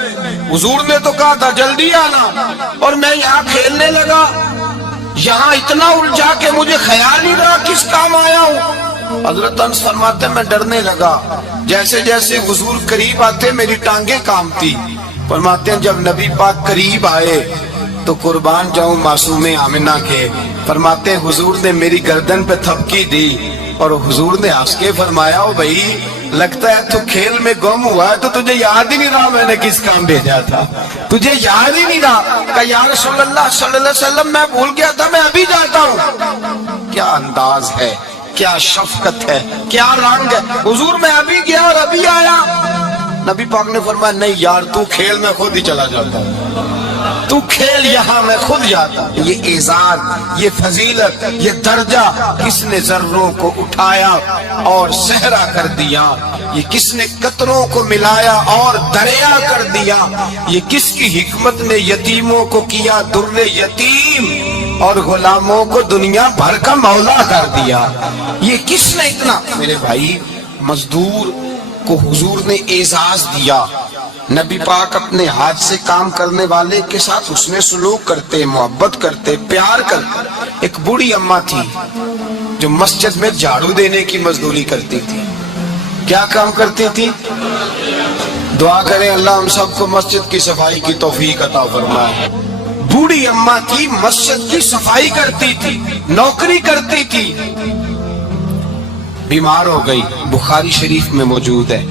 حضور نے تو کہا تھا جلدی آنا, اور میں یہاں کھیلنے لگا, یہاں اتنا الجھا کہ مجھے خیال ہی رہا کس کام آیا ہوں. حضرت انس فرماتے میں ڈرنے لگا. جیسے جیسے حضور قریب آتے میری ٹانگیں کانپتی. فرماتے ہیں جب نبی پاک قریب آئے تو قربان جاؤں معصوم آمنہ کے, فرماتے ہیں حضور نے میری گردن پہ تھپکی دی اور حضور نے ہنس کے فرمایا او بھائی لگتا ہے تو کھیل میں گم ہوا ہے تو تجھے یاد ہی نہیں رہا میں نے کس کام بھیجا تھا, تجھے یاد ہی نہیں رہا. کہ یا رسول اللہ صلی اللہ علیہ وسلم میں بھول گیا تھا, میں ابھی جاتا ہوں. کیا انداز ہے, کیا شفقت ہے, کیا رنگ ہے. حضور میں ابھی گیا اور ابھی آیا. نبی پاک نے فرمایا نہیں یار تو کھیل میں خود ہی چلا جاتا, تو کھیل یہاں میں خود جاتا. یہ اعزاز, یہ فضیلت, یہ درجہ کس نے ذروں کو اٹھایا اور صحرا کر دیا, یہ کس نے قطروں کو ملایا اور دریا کر دیا, یہ کس کی حکمت نے یتیموں کو کیا در یتیم اور غلاموں کو دنیا بھر کا مولا کر دیا. یہ کس نے اتنا. میرے بھائی مزدور کو حضور نے اعزاز دیا. نبی پاک اپنے ہاتھ سے کام کرنے والے کے ساتھ اس میں سلوک کرتے, محبت کرتے, پیار کرتے. ایک بوڑھی اماں تھی جو مسجد میں جھاڑو دینے کی مزدوری کرتی تھی. کیا کام کرتی تھی؟ دعا کریں اللہ ہم سب کو مسجد کی صفائی کی توفیق عطا فرمائے. بوڑھی اماں تھی, مسجد کی صفائی کرتی تھی, نوکری کرتی تھی. بیمار ہو گئی, بخاری شریف میں موجود ہے.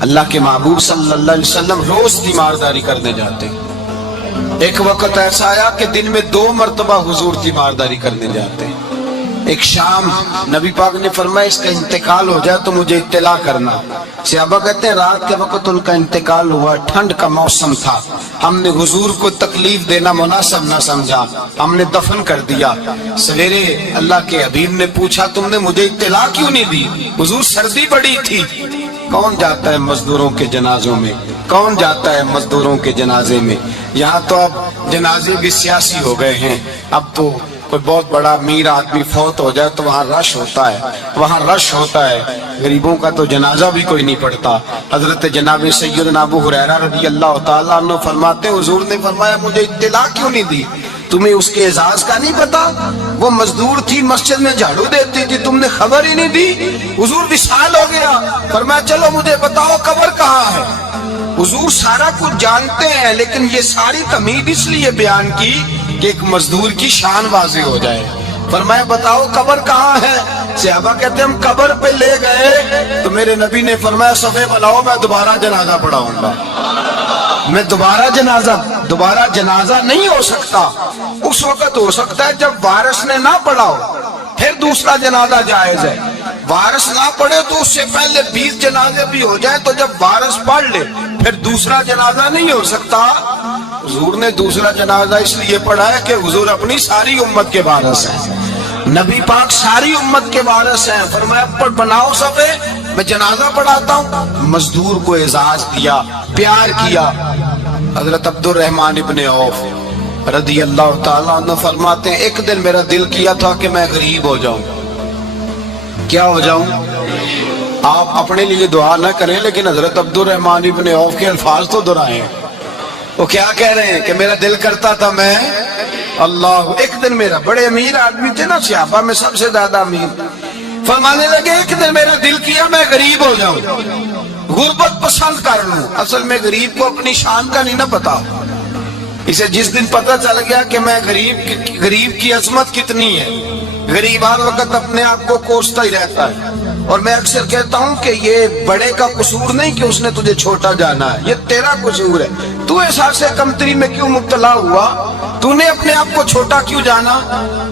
اللہ کے محبوب صلی اللہ علیہ وسلم روز تیمارداری کرنے جاتے. ایک وقت ایسا آیا کہ دن میں 2 مرتبہ حضور تیمارداری کرنے جاتے. ایک شام نبی پاک نے فرمایا اس کا انتقال ہو جائے تو مجھے اطلاع کرنا. صحابہ کہتے ہیں رات کے وقت ان کا انتقال ہوا, ٹھنڈ کا موسم تھا, ہم نے حضور کو تکلیف دینا مناسب نہ سمجھا, ہم نے دفن کر دیا. سویرے اللہ کے حبیب نے پوچھا تم نے مجھے اطلاع کیوں نہیں دی؟ حضور سردی بڑی تھی. کون جاتا ہے مزدوروں کے جنازوں میں, کون جاتا ہے مزدوروں کے جنازے میں. یہاں تو اب جنازے بھی سیاسی ہو گئے ہیں. اب تو کوئی بہت بڑا امیر آدمی فوت ہو جائے تو وہاں رش ہوتا ہے, وہاں رش ہوتا ہے. غریبوں کا تو جنازہ بھی کوئی نہیں پڑتا. حضرت جناب سیدنا ابو ہریرہ رضی اللہ تعالیٰ عنہ فرماتے حضور نے فرمایا مجھے اطلاع کیوں نہیں دی؟ تمہیں اس کے اعزاز کا نہیں پتا؟ وہ مزدور تھی, مسجد میں جھاڑو دیتی تھی, تم نے خبر ہی نہیں دی. حضور وصال ہو گیا. فرمایا چلو مجھے بتاؤ قبر کہاں ہے. حضور سارا کچھ جانتے ہیں لیکن یہ ساری تمہید اس لیے بیان کی کہ ایک مزدور کی شان واضح ہو جائے. فرمایا بتاؤ قبر کہاں ہے. صحابہ کہتے ہیں ہم قبر پہ لے گئے تو میرے نبی نے فرمایا صفے بلاؤ میں دوبارہ جنازہ پڑھاؤں گا. میں دوبارہ جنازہ نہیں ہو سکتا. اس وقت ہو سکتا ہے جب وارث نے نہ پڑھا ہو, پھر دوسرا جنازہ جائز ہے. وارث نہ پڑھے تو اس سے پہلے 20 جنازے بھی ہو جائے تو جب وارث پڑھ لے پھر دوسرا جنازہ نہیں ہو سکتا. حضور نے دوسرا جنازہ اس لیے پڑھا ہے کہ حضور اپنی ساری امت کے وارث ہیں. نبی پاک ساری امت کے وارث ہیں. فرمایا بناؤ صفے میں جنازہ پڑھاتا ہوں. مزدور کو اعزاز دیا, پیار کیا. حضرت عبد الرحمن ابن عوف رضی اللہ تعالیٰ عنہ فرماتے ہیں ایک دن میرا دل کیا تھا کہ میں غریب ہو جاؤں. کیا ہو جاؤں؟ آپ اپنے لیے دعا نہ کریں لیکن حضرت عبد الرحمن ابن عوف کے الفاظ تو دہرائیں. وہ کیا کہہ رہے ہیں کہ میرا دل کرتا تھا میں اللہ. ایک دن میرا, بڑے امیر آدمی تھے نا, صحابہ میں سب سے زیادہ امیر, فرمانے لگے ایک دن میرا دل کیا میں غریب ہو جاؤں, غربت پسند کر لوں. اصل میں غریب کو اپنی شان کا نہیں نہ پتا. اسے جس دن پتہ چل گیا کہ میں غریب کی عظمت کتنی ہے, غریب ہر وقت اپنے آپ کو کوستا ہی رہتا ہے. اور میں اکثر کہتا ہوں کہ یہ بڑے کا قصور نہیں کہ اس نے تجھے چھوٹا جانا ہے، یہ تیرا قصور ہے۔ تو احساس کمتری میں کیوں مبتلا ہوا؟ تو نے اپنے آپ کو چھوٹا کیوں جانا؟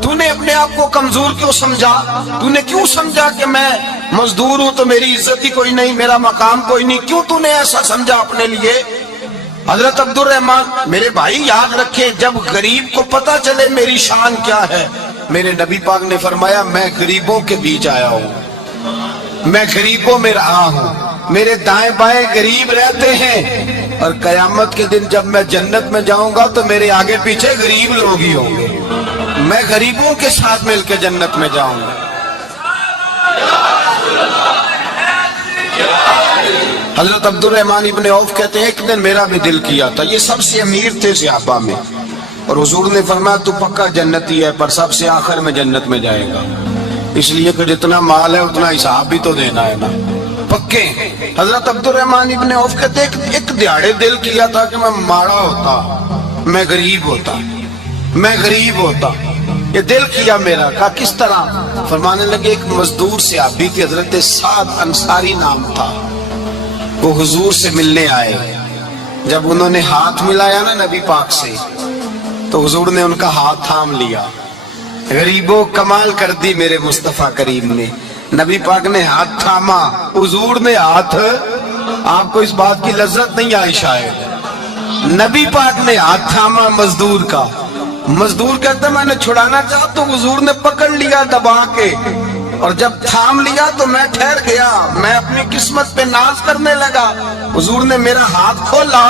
تو نے اپنے آپ کو کمزور کیوں سمجھا؟ تو نے کیوں سمجھا کہ میں مزدور ہوں تو میری عزت ہی کوئی نہیں، میرا مقام کوئی نہیں؟ کیوں تو نے ایسا سمجھا اپنے لیے؟ حضرت عبد الرحمن میرے بھائی یاد رکھے، جب غریب کو پتا چلے میری شان کیا ہے، میرے نبی پاک نے فرمایا میں غریبوں کے بیچ آیا ہوں، میں غریبوں میں رہا ہوں، میرے دائیں بائیں غریب رہتے ہیں، اور قیامت کے دن جب میں جنت میں جاؤں گا تو میرے آگے پیچھے غریب لوگ ہی ہوں گے، میں غریبوں کے ساتھ مل کے جنت میں جاؤں گا۔ حضرت عبد الرحمن ابن عوف کہتے ہیں ایک دن میرا بھی دل کیا تھا، یہ سب سے امیر تھے صحابہ میں، اور حضور نے فرمایا تو پکا جنتی ہے پر سب سے آخر میں جنت میں جائے گا، اس لیے کہ جتنا مال ہے اتنا حساب بھی تو دینا ہے نا، پکے۔ حضرت عبد الرحمن ابن عوف کہتے ہیں ایک دیہڑے دل کیا تھا کہ میں ماڑا ہوتا، میں غریب ہوتا، میں غریب ہوتا، یہ دل کیا میرا۔ کہا کس طرح؟ فرمانے لگے ایک مزدور صحابی تھے، حضرت سعد انصاری نام تھا، وہ حضور سے ملنے آئے، جب انہوں نے ہاتھ ملایا نا نبی پاک سے تو حضور نے ان کا ہاتھ تھام لیا۔ غریبوں کمال کر دی میرے مصطفیٰ کریم نے، نبی پاک نے ہاتھ تھاما، حضور نے ہاتھ، آپ کو اس بات کی لذت نہیں آئی شاید، نبی پاک نے ہاتھ تھاما مزدور کا، مزدور کہتا میں نے چھڑانا چاہا تو حضور نے پکڑ لیا دبا کے، اور جب تھام لیا تو میں ٹھہر گیا، میں اپنی قسمت پہ ناز کرنے لگا، حضور نے میرا ہاتھ کھولا،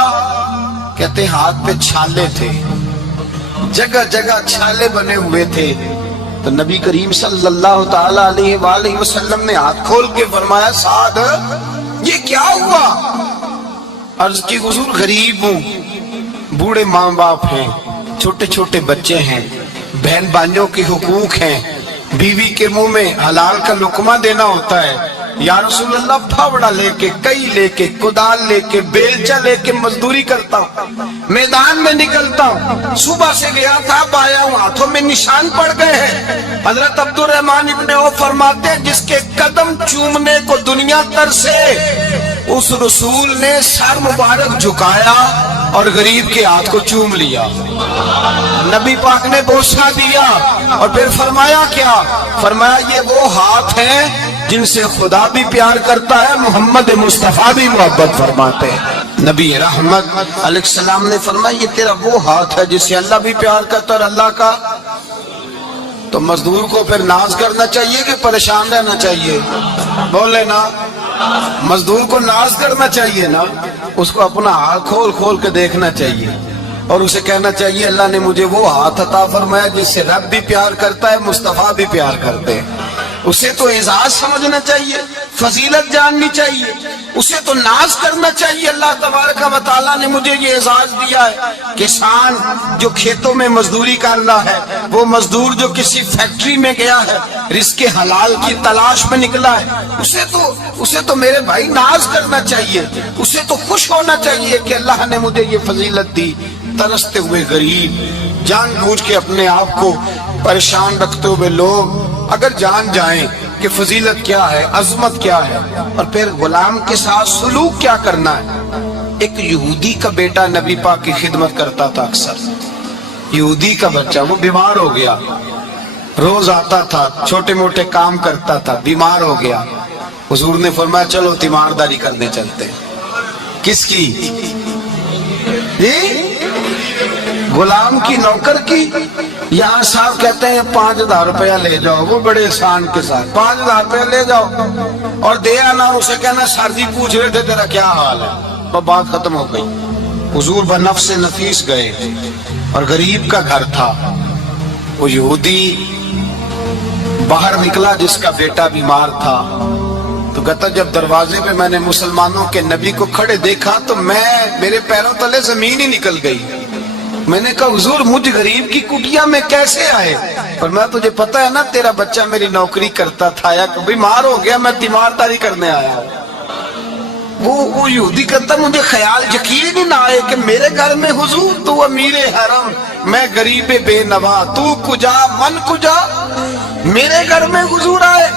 کہتے ہاتھ پہ چھالے تھے، جگہ جگہ چھالے بنے ہوئے تھے، تو نبی کریم صلی اللہ تعالی علیہ وآلہ وسلم نے ہاتھ کھول کے فرمایا سعد یہ کیا ہوا؟ عرض کی حضور غریب ہوں، بوڑھے ماں باپ ہیں، چھوٹے چھوٹے بچے ہیں، بہن بھائیوں کے حقوق ہیں، بیوی کے منہ میں حلال کا لقمہ دینا ہوتا ہے، یا رسول اللہ پھاوڑا لے کے، کئی لے کے، کدال لے کے، بیلچا لے کے مزدوری کرتا ہوں، میدان میں نکلتا ہوں، صبح سے گیا تھا اب آیا ہوں، ہاتھوں میں نشان پڑ گئے ہیں۔ حضرت عبد الرحمن ابن عوف فرماتے ہیں جس کے قدم چومنے کو دنیا ترسے، اس رسول نے سر مبارک جھکایا اور غریب کے ہاتھ کو چوم لیا، نبی پاک نے بوسہ دیا، اور پھر فرمایا کیا؟ فرمایا یہ وہ ہاتھ ہیں جن سے خدا بھی پیار کرتا ہے، محمد مصطفیٰ بھی محبت فرماتے ہیں۔ نبی رحمت علیہ السلام نے فرمایا یہ تیرا وہ ہاتھ ہے جس سے اللہ بھی پیار کرتا ہے اور اللہ کا، تو مزدور کو پھر ناز کرنا چاہیے کہ پریشان رہنا چاہیے؟ بولے نا، مزدور کو ناز کرنا چاہیے نا، اس کو اپنا ہاتھ کھول کھول کے دیکھنا چاہیے، اور اسے کہنا چاہیے اللہ نے مجھے وہ ہاتھ عطا فرمایا جس سے رب بھی پیار کرتا ہے، مصطفیٰ بھی پیار کرتے ہیں، اسے تو اعزاز سمجھنا چاہیے، فضیلت جاننی چاہیے، اسے تو ناز کرنا چاہیے اللہ تبارک و تعالیٰ نے مجھے یہ اعزاز دیا ہے۔ کسان جو کھیتوں میں مزدوری کر رہا ہے، وہ مزدور جو کسی فیکٹری میں گیا ہے، رزق حلال کی تلاش میں نکلا ہے، اسے تو میرے بھائی ناز کرنا چاہیے، اسے تو خوش ہونا چاہیے کہ اللہ نے مجھے یہ فضیلت دی۔ ترستے ہوئے غریب، جان بوجھ کے اپنے آپ کو پریشان رکھتے ہوئے لوگ اگر جان جائیں کہ فضیلت کیا ہے، عظمت کیا ہے، اور پھر غلام کے ساتھ سلوک کیا کرنا ہے۔ ایک یہودی کا بیٹا نبی پاک کی خدمت کرتا تھا، اکثر یہودی کا بچہ، وہ بیمار ہو گیا، روز آتا تھا، چھوٹے موٹے کام کرتا تھا، بیمار ہو گیا، حضور نے فرمایا چلو تیمارداری کرنے چلتے۔ کس کی؟ غلام کی، نوکر کی؟ یہاں صاحب کہتے ہیں 5000 روپیہ لے جاؤ، وہ بڑے احسان کے ساتھ 5000 روپیہ لے جاؤ، اور دے آنا، اسے کہنا سردی پوچھ رہے تھے تیرا کیا حال ہے، بات ختم ہو گئی۔ حضور بنفس نفیس گئے، اور غریب کا گھر تھا، وہ یہودی باہر نکلا جس کا بیٹا بیمار تھا، تو کہتا جب دروازے پہ میں نے مسلمانوں کے نبی کو کھڑے دیکھا تو میرے پیروں تلے زمین ہی نکل گئی، میں نے کہا حضور مجھ غریب کی کٹیا میں کیسے آئے؟ پر میں تجھے پتا ہے نا تیرا بچہ میری نوکری کرتا تھا، یا بیمار ہو گیا، میں تیمارداری کرنے آیا۔ وہ یہودی کہتا مجھے خیال یقین ہی نہ آئے کہ میرے گھر میں حضور، تو امیر حرم، میں غریب بے نوا، تو کجا من کجا، میرے گھر میں حضور آئے۔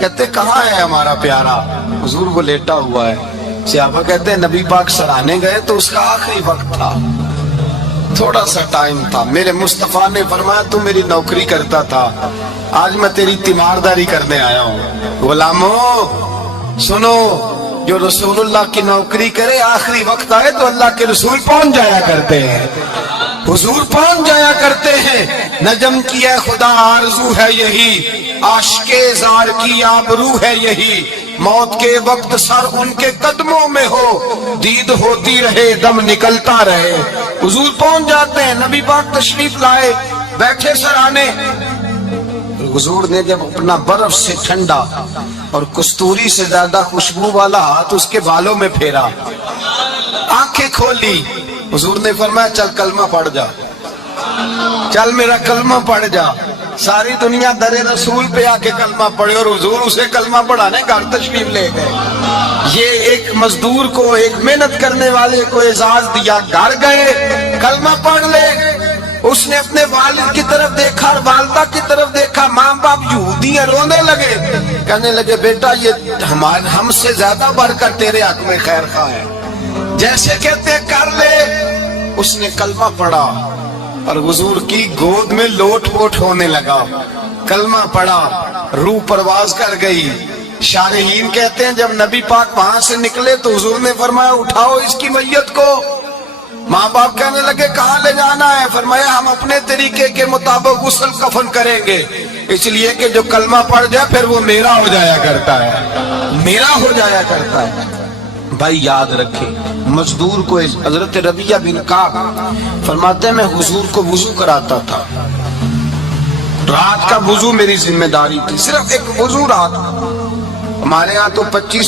کہتے کہاں ہے ہمارا پیارا؟ حضور وہ لیٹا ہوا ہے. صحابہ کہتے ہیں نبی پاک سرانے گئے تو اس کا آخری وقت تھا, تھوڑا سا ٹائم تھا. میرے مصطفیٰ نے فرمایا تو میری نوکری کرتا تھا, آج میں تیری تیمارداری کرنے آیا ہوں. غلاموں سنو, جو رسول اللہ کی نوکری کرے آخری وقت آئے تو اللہ کے رسول پہنچ جایا کرتے ہیں, حضور پہنچ جایا کرتے ہیں. نجم کی ہے خدا آرزو ہے یہی, عاشق زار کی آبرو ہے یہی, موت کے وقت سر ان کے قدموں میں ہو, دید ہوتی رہے دم نکلتا رہے. حضور پہنچ جاتے ہیں, نبی پاک تشریف لائے, بیٹھے سرانے. حضور نے جب اپنا برف سے ٹھنڈا اور کستوری سے زیادہ خوشبو والا ہاتھ اس کے بالوں میں پھیرا, آنکھیں کھولی, حضور نے فرمایا چل کلمہ پڑھ جا, چل میرا کلمہ پڑھ جا. ساری دنیا در رسول پہ آ کے کلمہ پڑھے اور حضور اسے کلمہ پڑھانے گھر تشریف لے گئے. یہ ایک مزدور کو, ایک محنت کرنے والے کو اعزاز دیا, گھر گئے کلمہ پڑھ لے. اس نے اپنے والد کی طرف دیکھا اور والدہ کی طرف دیکھا, ماں باپ یہودی ہیں, رونے لگے, کہنے لگے بیٹا یہ ہم سے زیادہ بڑھ کر تیرے حق میں خیر خواہ ہے, جیسے کہتے کر لے. اس نے کلمہ پڑھا اور حضور کی گود میں لوٹ پوٹ ہونے لگا. کلمہ پڑھا, روح پرواز کر گئی. شارحین کہتے ہیں جب نبی پاک وہاں سے نکلے تو حضور نے فرمایا اٹھاؤ اس کی میت کو. ماں باپ کہنے لگے کہاں لے جانا ہے؟ فرمایا ہم اپنے طریقے کے مطابق غسل کفن کریں گے, اس لیے کہ جو کلمہ پڑھ جائے پھر وہ میرا ہو جایا کرتا ہے, میرا ہو جایا کرتا ہے. بھائی یاد رکھیں, مزدور کو حضرت ربیہ بن کعب فرماتے ہیں میں حضور کو وضو کراتا تھا, رات کا وضو میری ذمہ داری تھی, صرف ایک وضو رات. ہمارے ہاں تو 25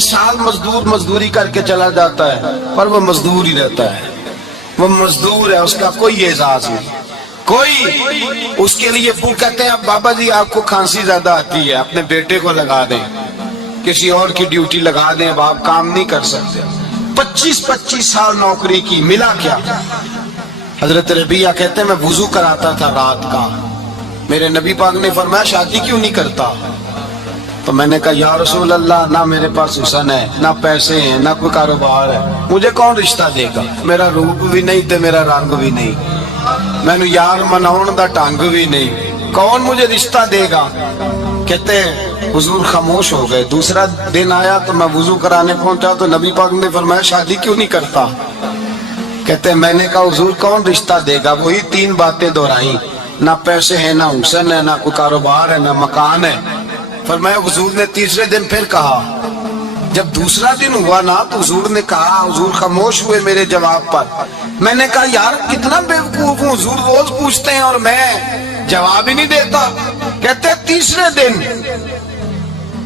سال مزدور مزدوری کر کے چلا جاتا ہے, پر وہ مزدور ہی رہتا ہے, وہ مزدور ہے, اس کا کوئی اعزاز نہیں, کوئی. اس کے لیے وہ کہتے ہیں اب بابا جی آپ کو کھانسی زیادہ آتی ہے, اپنے بیٹے کو لگا دیں, کسی اور کی ڈیوٹی لگا دیں, اب آپ کام نہیں کر سکتے. 25 سال نوکری کی, ملا کیا؟ حضرت ربیہ کہتے ہیں میں وضو کراتا تھا رات کا, میرے نبی پاک نے فرمایا شادی کیوں نہیں کرتا؟ تو میں نے کہا یا رسول اللہ نہ میرے پاس حسن ہے, نہ پیسے ہیں, نہ کوئی کاروبار ہے, مجھے کون رشتہ دے گا؟ میرا روپ بھی نہیں تے میرا رنگ بھی نہیں, میں نے یار مناؤن دا ٹانگ بھی نہیں, کون مجھے رشتہ دے گا؟ کہتے ہیں حضور خاموش ہو گئے. دوسرا دن آیا تو میں وضو کرانے پہنچا تو نبی پاک نے فرمایا شادی کیوں نہیں کرتا؟ کہتے ہیں میں نے کہا حضور کون رشتہ دے گا؟ وہی 3 باتیں دہرائیں, نہ پیسے ہیں, نہ حسن ہے, نہ کوئی کاروبار ہے, نہ مکان ہے. فرمایا حضور نے تیسرے دن پھر کہا. جب دوسرا دن ہوا نا تو حضور نے کہا, حضور خاموش ہوئے میرے جواب پر. میں نے کہا یار کتنا بیوقوف ہوں, حضور روز پوچھتے ہیں اور میں جواب ہی نہیں دیتا. کہتے ہیں تیسرے دن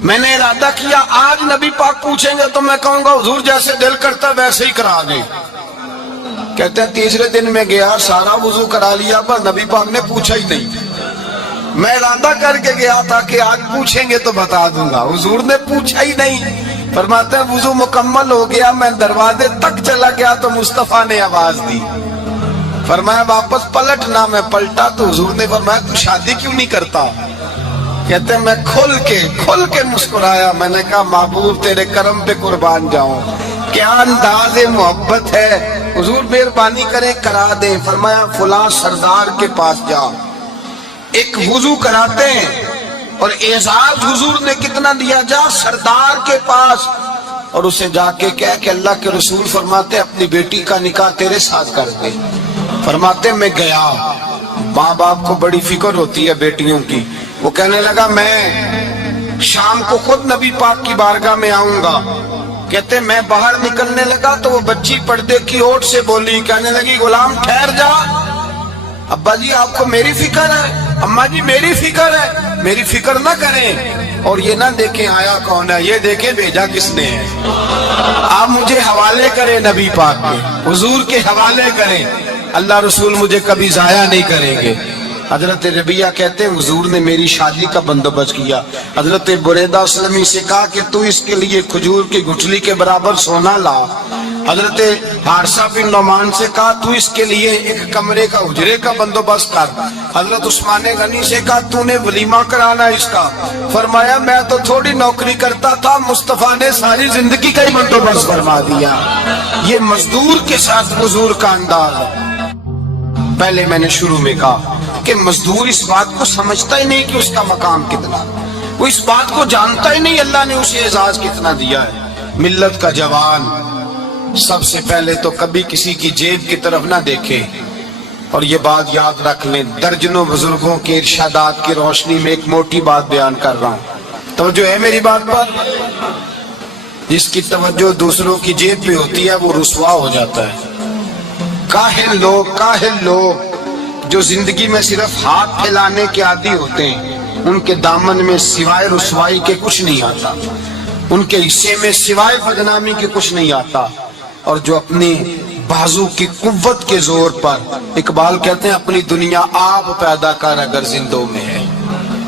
میں نے ارادہ کیا آج نبی پاک پوچھیں گے تو میں کہوں گا حضور جیسے دل کرتا ویسے ہی کرا دیں. کہتے ہیں تیسرے دن میں گیا, سارا وضو کرا لیا, پر نبی پاک نے پوچھا ہی نہیں. میں ارادہ کر کے گیا تھا کہ آج پوچھیں گے تو بتا دوں گا, حضور نے پوچھا ہی نہیں. فرماتے ہیں وضو مکمل ہو گیا, میں دروازے تک چلا گیا تو مصطفیٰ نے آواز دی. فرمایا واپس پلٹنا, میں پلٹا تو حضور نے فرمایا تو شادی کیوں نہیں کرتا؟ کہتے ہیں میں کھل کے مسکرایا. میں نے کہا محبوب تیرے کرم پہ قربان جاؤں, کیا انداز محبت ہے, حضور مہربانی کریں کرا دیں. فرمایا فلاں سردار کے پاس جا, ایک وضو کراتے ہیں, اور اعزاز حضور نے کتنا دیا, جا سردار کے پاس اور اسے جا کے کہہ کہ اللہ کے رسول فرماتے اپنی بیٹی کا نکاح تیرے ساتھ کر دے. فرماتے میں گیا, ماں باپ کو بڑی فکر ہوتی ہے بیٹیوں کی. وہ کہنے لگا میں شام کو خود نبی پاک کی بارگاہ میں آؤں گا. کہتے میں باہر نکلنے لگا تو وہ بچی پردے کی اوٹ سے بولی, کہنے لگی غلام ٹھہر جا, ابا جی آپ کو میری فکر ہے, اماں جی میری فکر ہے, میری فکر نہ کریں اور یہ نہ دیکھیں آیا کون ہے, یہ دیکھیں بھیجا کس نے ہے. آپ مجھے حوالے کریں نبی پاک کے, حضور کے حوالے کریں, اللہ رسول مجھے کبھی ضائع نہیں کریں گے. حضرت ربیہ کہتے ہیں حضور نے میری شادی کا بندوبست کیا. حضرت بریدہ اسلمی سے کہا کہ تو اس کے لیے کھجور کی گٹھلی کے برابر سونا لا. حضرت حارثہ بن نعمان سے کہا تو اس کے لیے ایک کمرے کا اجرے کا بندوبست کر. حضرت عثمان غنی سے کہا تو نے ولیمہ کرانا اس کا. فرمایا میں تو تھوڑی نوکری کرتا تھا, مصطفیٰ نے ساری زندگی کا ہی بندوبست فرما دیا. یہ مزدور کے ساتھ حضور کا انداز ہے. پہلے میں نے شروع میں کہا کہ مزدور اس بات کو سمجھتا ہی نہیں کہ اس کا مقام کتنا, وہ اس بات کو جانتا ہی نہیں اللہ نے اسے اعزاز کتنا دیا ہے. ملت کا جوان سب سے پہلے تو کبھی کسی کی جیب کی طرف نہ دیکھے. اور یہ بات یاد رکھ لیں, درجنوں بزرگوں کے ارشادات کی روشنی میں ایک موٹی بات بیان کر رہا ہوں. توجہ ہے میری بات پر؟ جس کی توجہ دوسروں کی جیب پہ ہوتی ہے وہ رسوا ہو جاتا ہے. کاہل لوگ جو زندگی میں صرف ہاتھ پھیلانے کے عادی ہوتے ہیں, ان کے دامن میں سوائے رسوائی کے کچھ نہیں آتا, ان کے حصے میں سوائے بدنامی کے کچھ نہیں آتا. اور جو اپنی بازو کی قوت کے زور پر, اقبال کہتے ہیں اپنی دنیا آپ پیدا کر اگر زندوں میں ہے,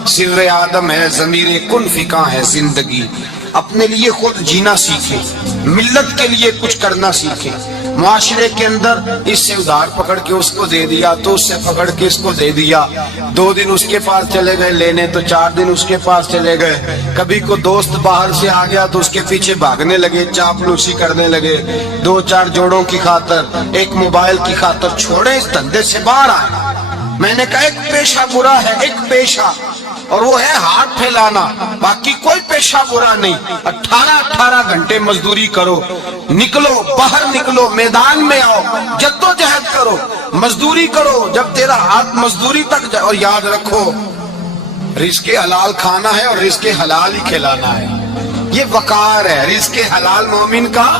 سر آدم ہے ضمیر کن فکاں ہے زندگی. اپنے لیے خود جینا سیکھے, ملت کے لیے کچھ کرنا سیکھے. معاشرے کے اندر اس سے ادھار پکڑ کے اس کو دے دیا, تو اس سے پکڑ کے اس کو دے دیا. 2 دن اس کے پاس چلے گئے لینے, تو 4 دن اس کے پاس چلے گئے. کبھی کو دوست باہر سے آ گیا تو اس کے پیچھے بھاگنے لگے, چاپلوسی کرنے لگے. 2-4 جوڑوں کی خاطر, ایک موبائل کی خاطر چھوڑے اس دھندے سے باہر آئے. میں نے کہا ایک پیشہ برا ہے, ایک پیشہ, اور وہ ہے ہاتھ پھیلانا. باقی کوئی پیشہ برا نہیں. 18 گھنٹے مزدوری کرو, نکلو باہر, نکلو میدان میں آؤ, جدوجہد کرو, مزدوری کرو جب تیرا ہاتھ مزدوری تک جائے. اور یاد رکھو رزق حلال کھانا ہے اور رزق حلال ہی کھلانا ہے. یہ وقار ہے, رزق حلال مومن کا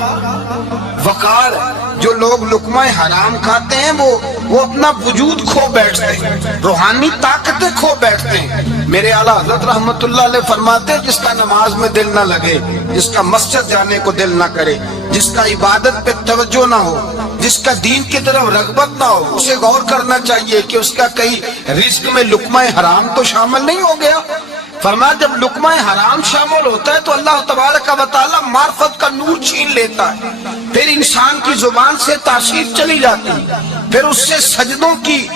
وقار ہے. جو لوگ لقمہ حرام کھاتے ہیں وہ اپنا وجود کھو بیٹھتے ہیں, روحانی طاقتیں کھو بیٹھتے ہیں. میرے اعلیٰ حضرت رحمت اللہ علیہ فرماتے ہیں جس کا نماز میں دل نہ لگے, جس کا مسجد جانے کو دل نہ کرے, جس کا عبادت پہ توجہ نہ ہو, جس کا دین کی طرف رغبت نہ ہو, اسے غور کرنا چاہیے کہ اس کا کہیں رزق میں لقمہ حرام تو شامل نہیں ہو گیا. فرمایا جب لقمہ حرام شامل ہوتا ہے تو اللہ تبارک و تعالیٰ معرفت کا نور چھین لیتا ہے. پھر انسان کی زبان سے تاثیر چلی جاتی ہے, پھر اس سے سجدوں کی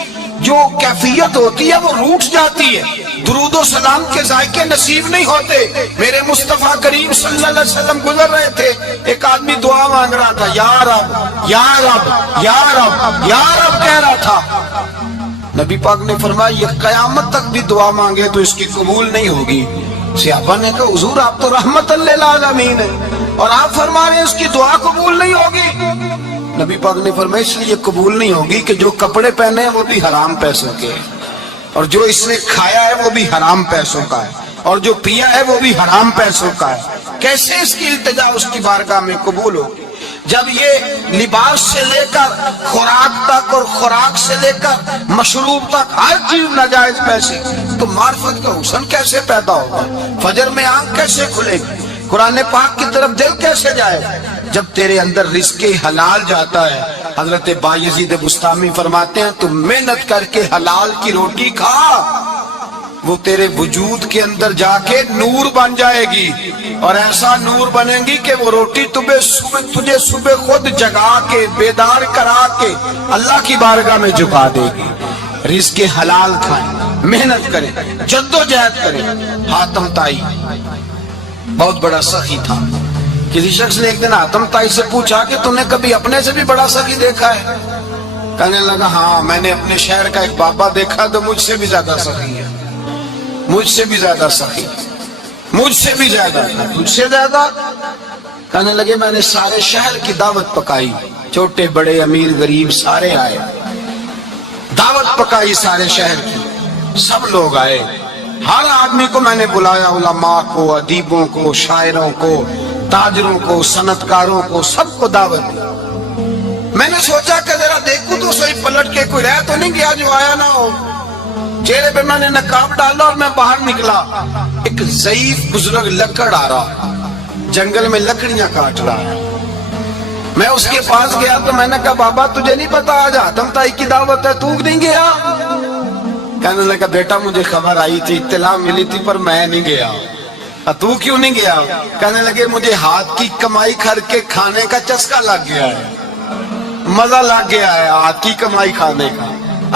جو کیفیت ہوتی ہے وہ روٹ جاتی ہے, درود و سلام کے ذائقے نصیب نہیں ہوتے. میرے مصطفیٰ کریم صلی اللہ علیہ وسلم گزر رہے تھے, ایک آدمی دعا مانگ رہا تھا, یا رب یا رب یا رب یا رب کہہ رہا تھا. نبی پاک نے فرمایا یہ قیامت تک بھی دعا مانگے تو اس کی قبول نہیں ہوگی. صحابہ نے کہا حضور آپ تو رحمت للعالمین ہیں اور آپ فرما رہے ہیں اس کی دعا قبول نہیں ہوگی. نبی پاک نے فرمایا اس لیے قبول نہیں ہوگی کہ جو کپڑے پہنے ہیں وہ بھی حرام پیسوں کے ہیں, اور جو اس نے کھایا ہے وہ بھی حرام پیسوں کا ہے, اور جو پیا ہے وہ بھی حرام پیسوں کا ہے. کیسے اس کی التجا اس کی بارگاہ میں قبول ہوگی جب یہ لباس سے لے کر خوراک تک اور خوراک سے لے کر مشروب تک ہر چیز ناجائز پیسے. تو معرفت کا حسن کیسے پیدا ہوگا, فجر میں آنکھ کیسے کھلے گی, قرآن پاک کی طرف دل کیسے جائے گا جب تیرے اندر رزق حلال جاتا ہے. حضرت بایزید بستامی فرماتے ہیں تو محنت کر کے حلال کی روٹی کھا, وہ تیرے وجود کے اندر جا کے نور بن جائے گی, اور ایسا نور بنے گی کہ وہ روٹی تجھے صبح خود جگا کے بیدار کرا کے اللہ کی بارگاہ میں جھکا دے گی. رزق حلال کھائیں, محنت کریں, جدوجہد کریں. حاتم طائی بہت بڑا سخی تھا. کسی شخص نے ایک دن حاتم طائی سے پوچھا کہ تم نے کبھی اپنے سے بھی بڑا سخی دیکھا ہے؟ کہنے لگا ہاں میں نے اپنے شہر کا ایک بابا دیکھا تو مجھ سے بھی زیادہ سخی ہے, مجھ سے بھی زیادہ سخی, مجھ سے بھی زیادہ, مجھ سے زیادہ. کہنے لگے میں نے سارے شہر کی دعوت پکائی, چھوٹے بڑے امیر غریب سارے آئے, دعوت پکائی سارے شہر کی, سب لوگ آئے, ہر آدمی کو میں نے بلایا, علماء کو, ادیبوں کو, شاعروں کو, تاجروں کو, صنعت کاروں کو, سب کو دعوت دی. میں نے سوچا کہ ذرا دیکھوں تو صحیح پلٹ کے کوئی رہ تو نہیں گیا جو آیا نہ ہو. چہرے پہ میں نے نقاب ڈالا اور میں باہر نکلا. ایک ضعیف بزرگ لکڑ آ رہا, جنگل میں لکڑیاں کاٹ رہا. میں اس کے پاس گیا تو میں نے کہا بابا تجھے نہیں پتا آج حاتم طائی کی دعوت ہے, تو نہیں گیا؟ کہنے لگا بیٹا مجھے خبر آئی تھی، اطلاع ملی تھی، پر میں نہیں گیا۔ تو کیوں نہیں گیا؟ کہنے لگے مجھے ہاتھ کی کمائی کر کے کھانے کا چسکا لگ گیا ہے، مزہ لگ گیا ہے ہاتھ کی کمائی کھانے کا،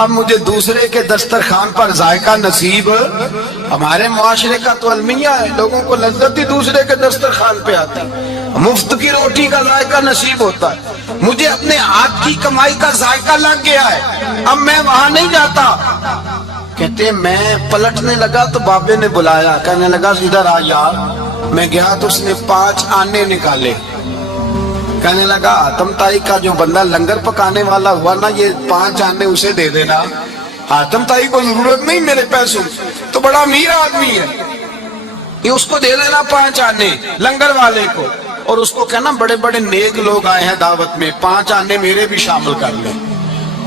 اب مجھے دوسرے کے دسترخوان پر ذائقہ نصیب۔ ہمارے معاشرے کا تو المیہ ہے، لوگوں کو لذت ہی دوسرے کے دسترخوان پہ آتی، مفت کی روٹی کا ذائقہ نصیب ہوتا ہے۔ مجھے اپنے ہاتھ کی کمائی کا ذائقہ لگ گیا ہے، اب میں وہاں نہیں جاتا۔ کہتے ہیں میں پلٹنے لگا تو بابے نے بلایا، کہنے لگا ادھر آ یار۔ میں گیا تو اس نے 5 آنے نکالے، کہنے لگا آتم تائی کا جو بندہ لنگر پکانے والا ہوا نا، یہ 5 آنے اسے دے دینا، آتم تائی کو ضرورت نہیں میرے پیسوں، تو بڑا امیر آدمی ہے، یہ اس کو دے دینا 5 آنے لنگر والے کو، اور اس کو کہنا بڑے بڑے نیک لوگ آئے ہیں دعوت میں، 5 آنے میرے بھی شامل کر لیں،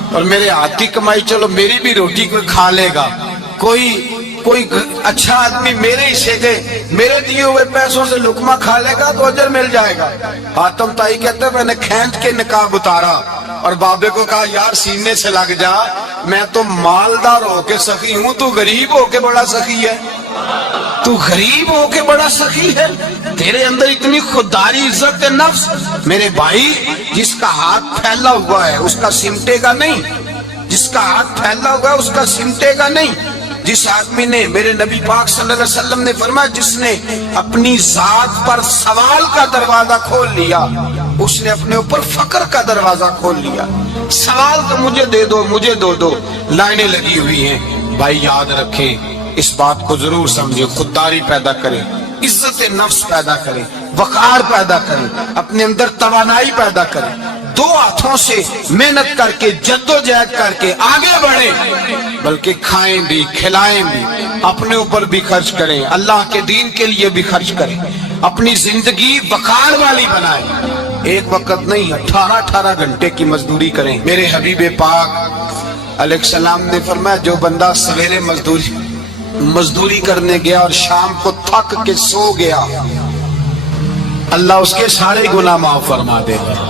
اور میرے ہاتھ کی کمائی چلو میری بھی روٹی کوئی کھا لے گا، کوئی اچھا آدمی میرے حصے کے میرے دیے ہوئے پیسوں سے لقمہ کھا لے گا تو اجر مل جائے گا۔ آتم تائی کہتے ہیں میں نے کھینچ کے نقاب اتارا اور بابے کو کہا یار سینے سے لگ جا، میں تو مالدار ہو کے سخی ہوں، تو غریب ہو کے بڑا سخی ہے، تو غریب ہو کے بڑا سخی ہے، تیرے اندر اتنی خودداری عزت نفس۔ میرے بھائی جس کا ہاتھ پھیلا ہوا ہے اس کا سمٹے گا نہیں، جس کا ہاتھ پھیلا ہوا ہے اس کا سمٹے گا نہیں۔ جس آدمی نے، میرے نبی پاک صلی اللہ علیہ وسلم نے فرمایا جس نے اپنی ذات پر سوال کا دروازہ کھول لیا، اس نے اپنے اوپر فقر کا دروازہ کھول لیا۔ سوال تو مجھے دے دو، مجھے دو، لائنیں لگی ہوئی ہیں۔ بھائی یاد رکھیں، اس بات کو ضرور سمجھے، خودداری پیدا کریں، عزت نفس پیدا کریں، وقار پیدا کریں، اپنے اندر توانائی پیدا کریں، 2 ہاتھوں سے محنت کر کے جدوجہد کر کے آگے بڑھیں، بلکہ کھائیں بھی کھلائیں بھی، اپنے اوپر بھی خرچ کریں، اللہ کے دین کے لیے بھی خرچ کریں، اپنی زندگی وقار والی بنائیں، ایک وقت نہیں 18 گھنٹے کی مزدوری کریں۔ میرے حبیب پاک علیہ السلام نے فرمایا جو بندہ سویرے مزدوری کرنے گیا اور شام کو تھک کے سو گیا، اللہ اس کے سارے گناہ معاف فرما دے گا۔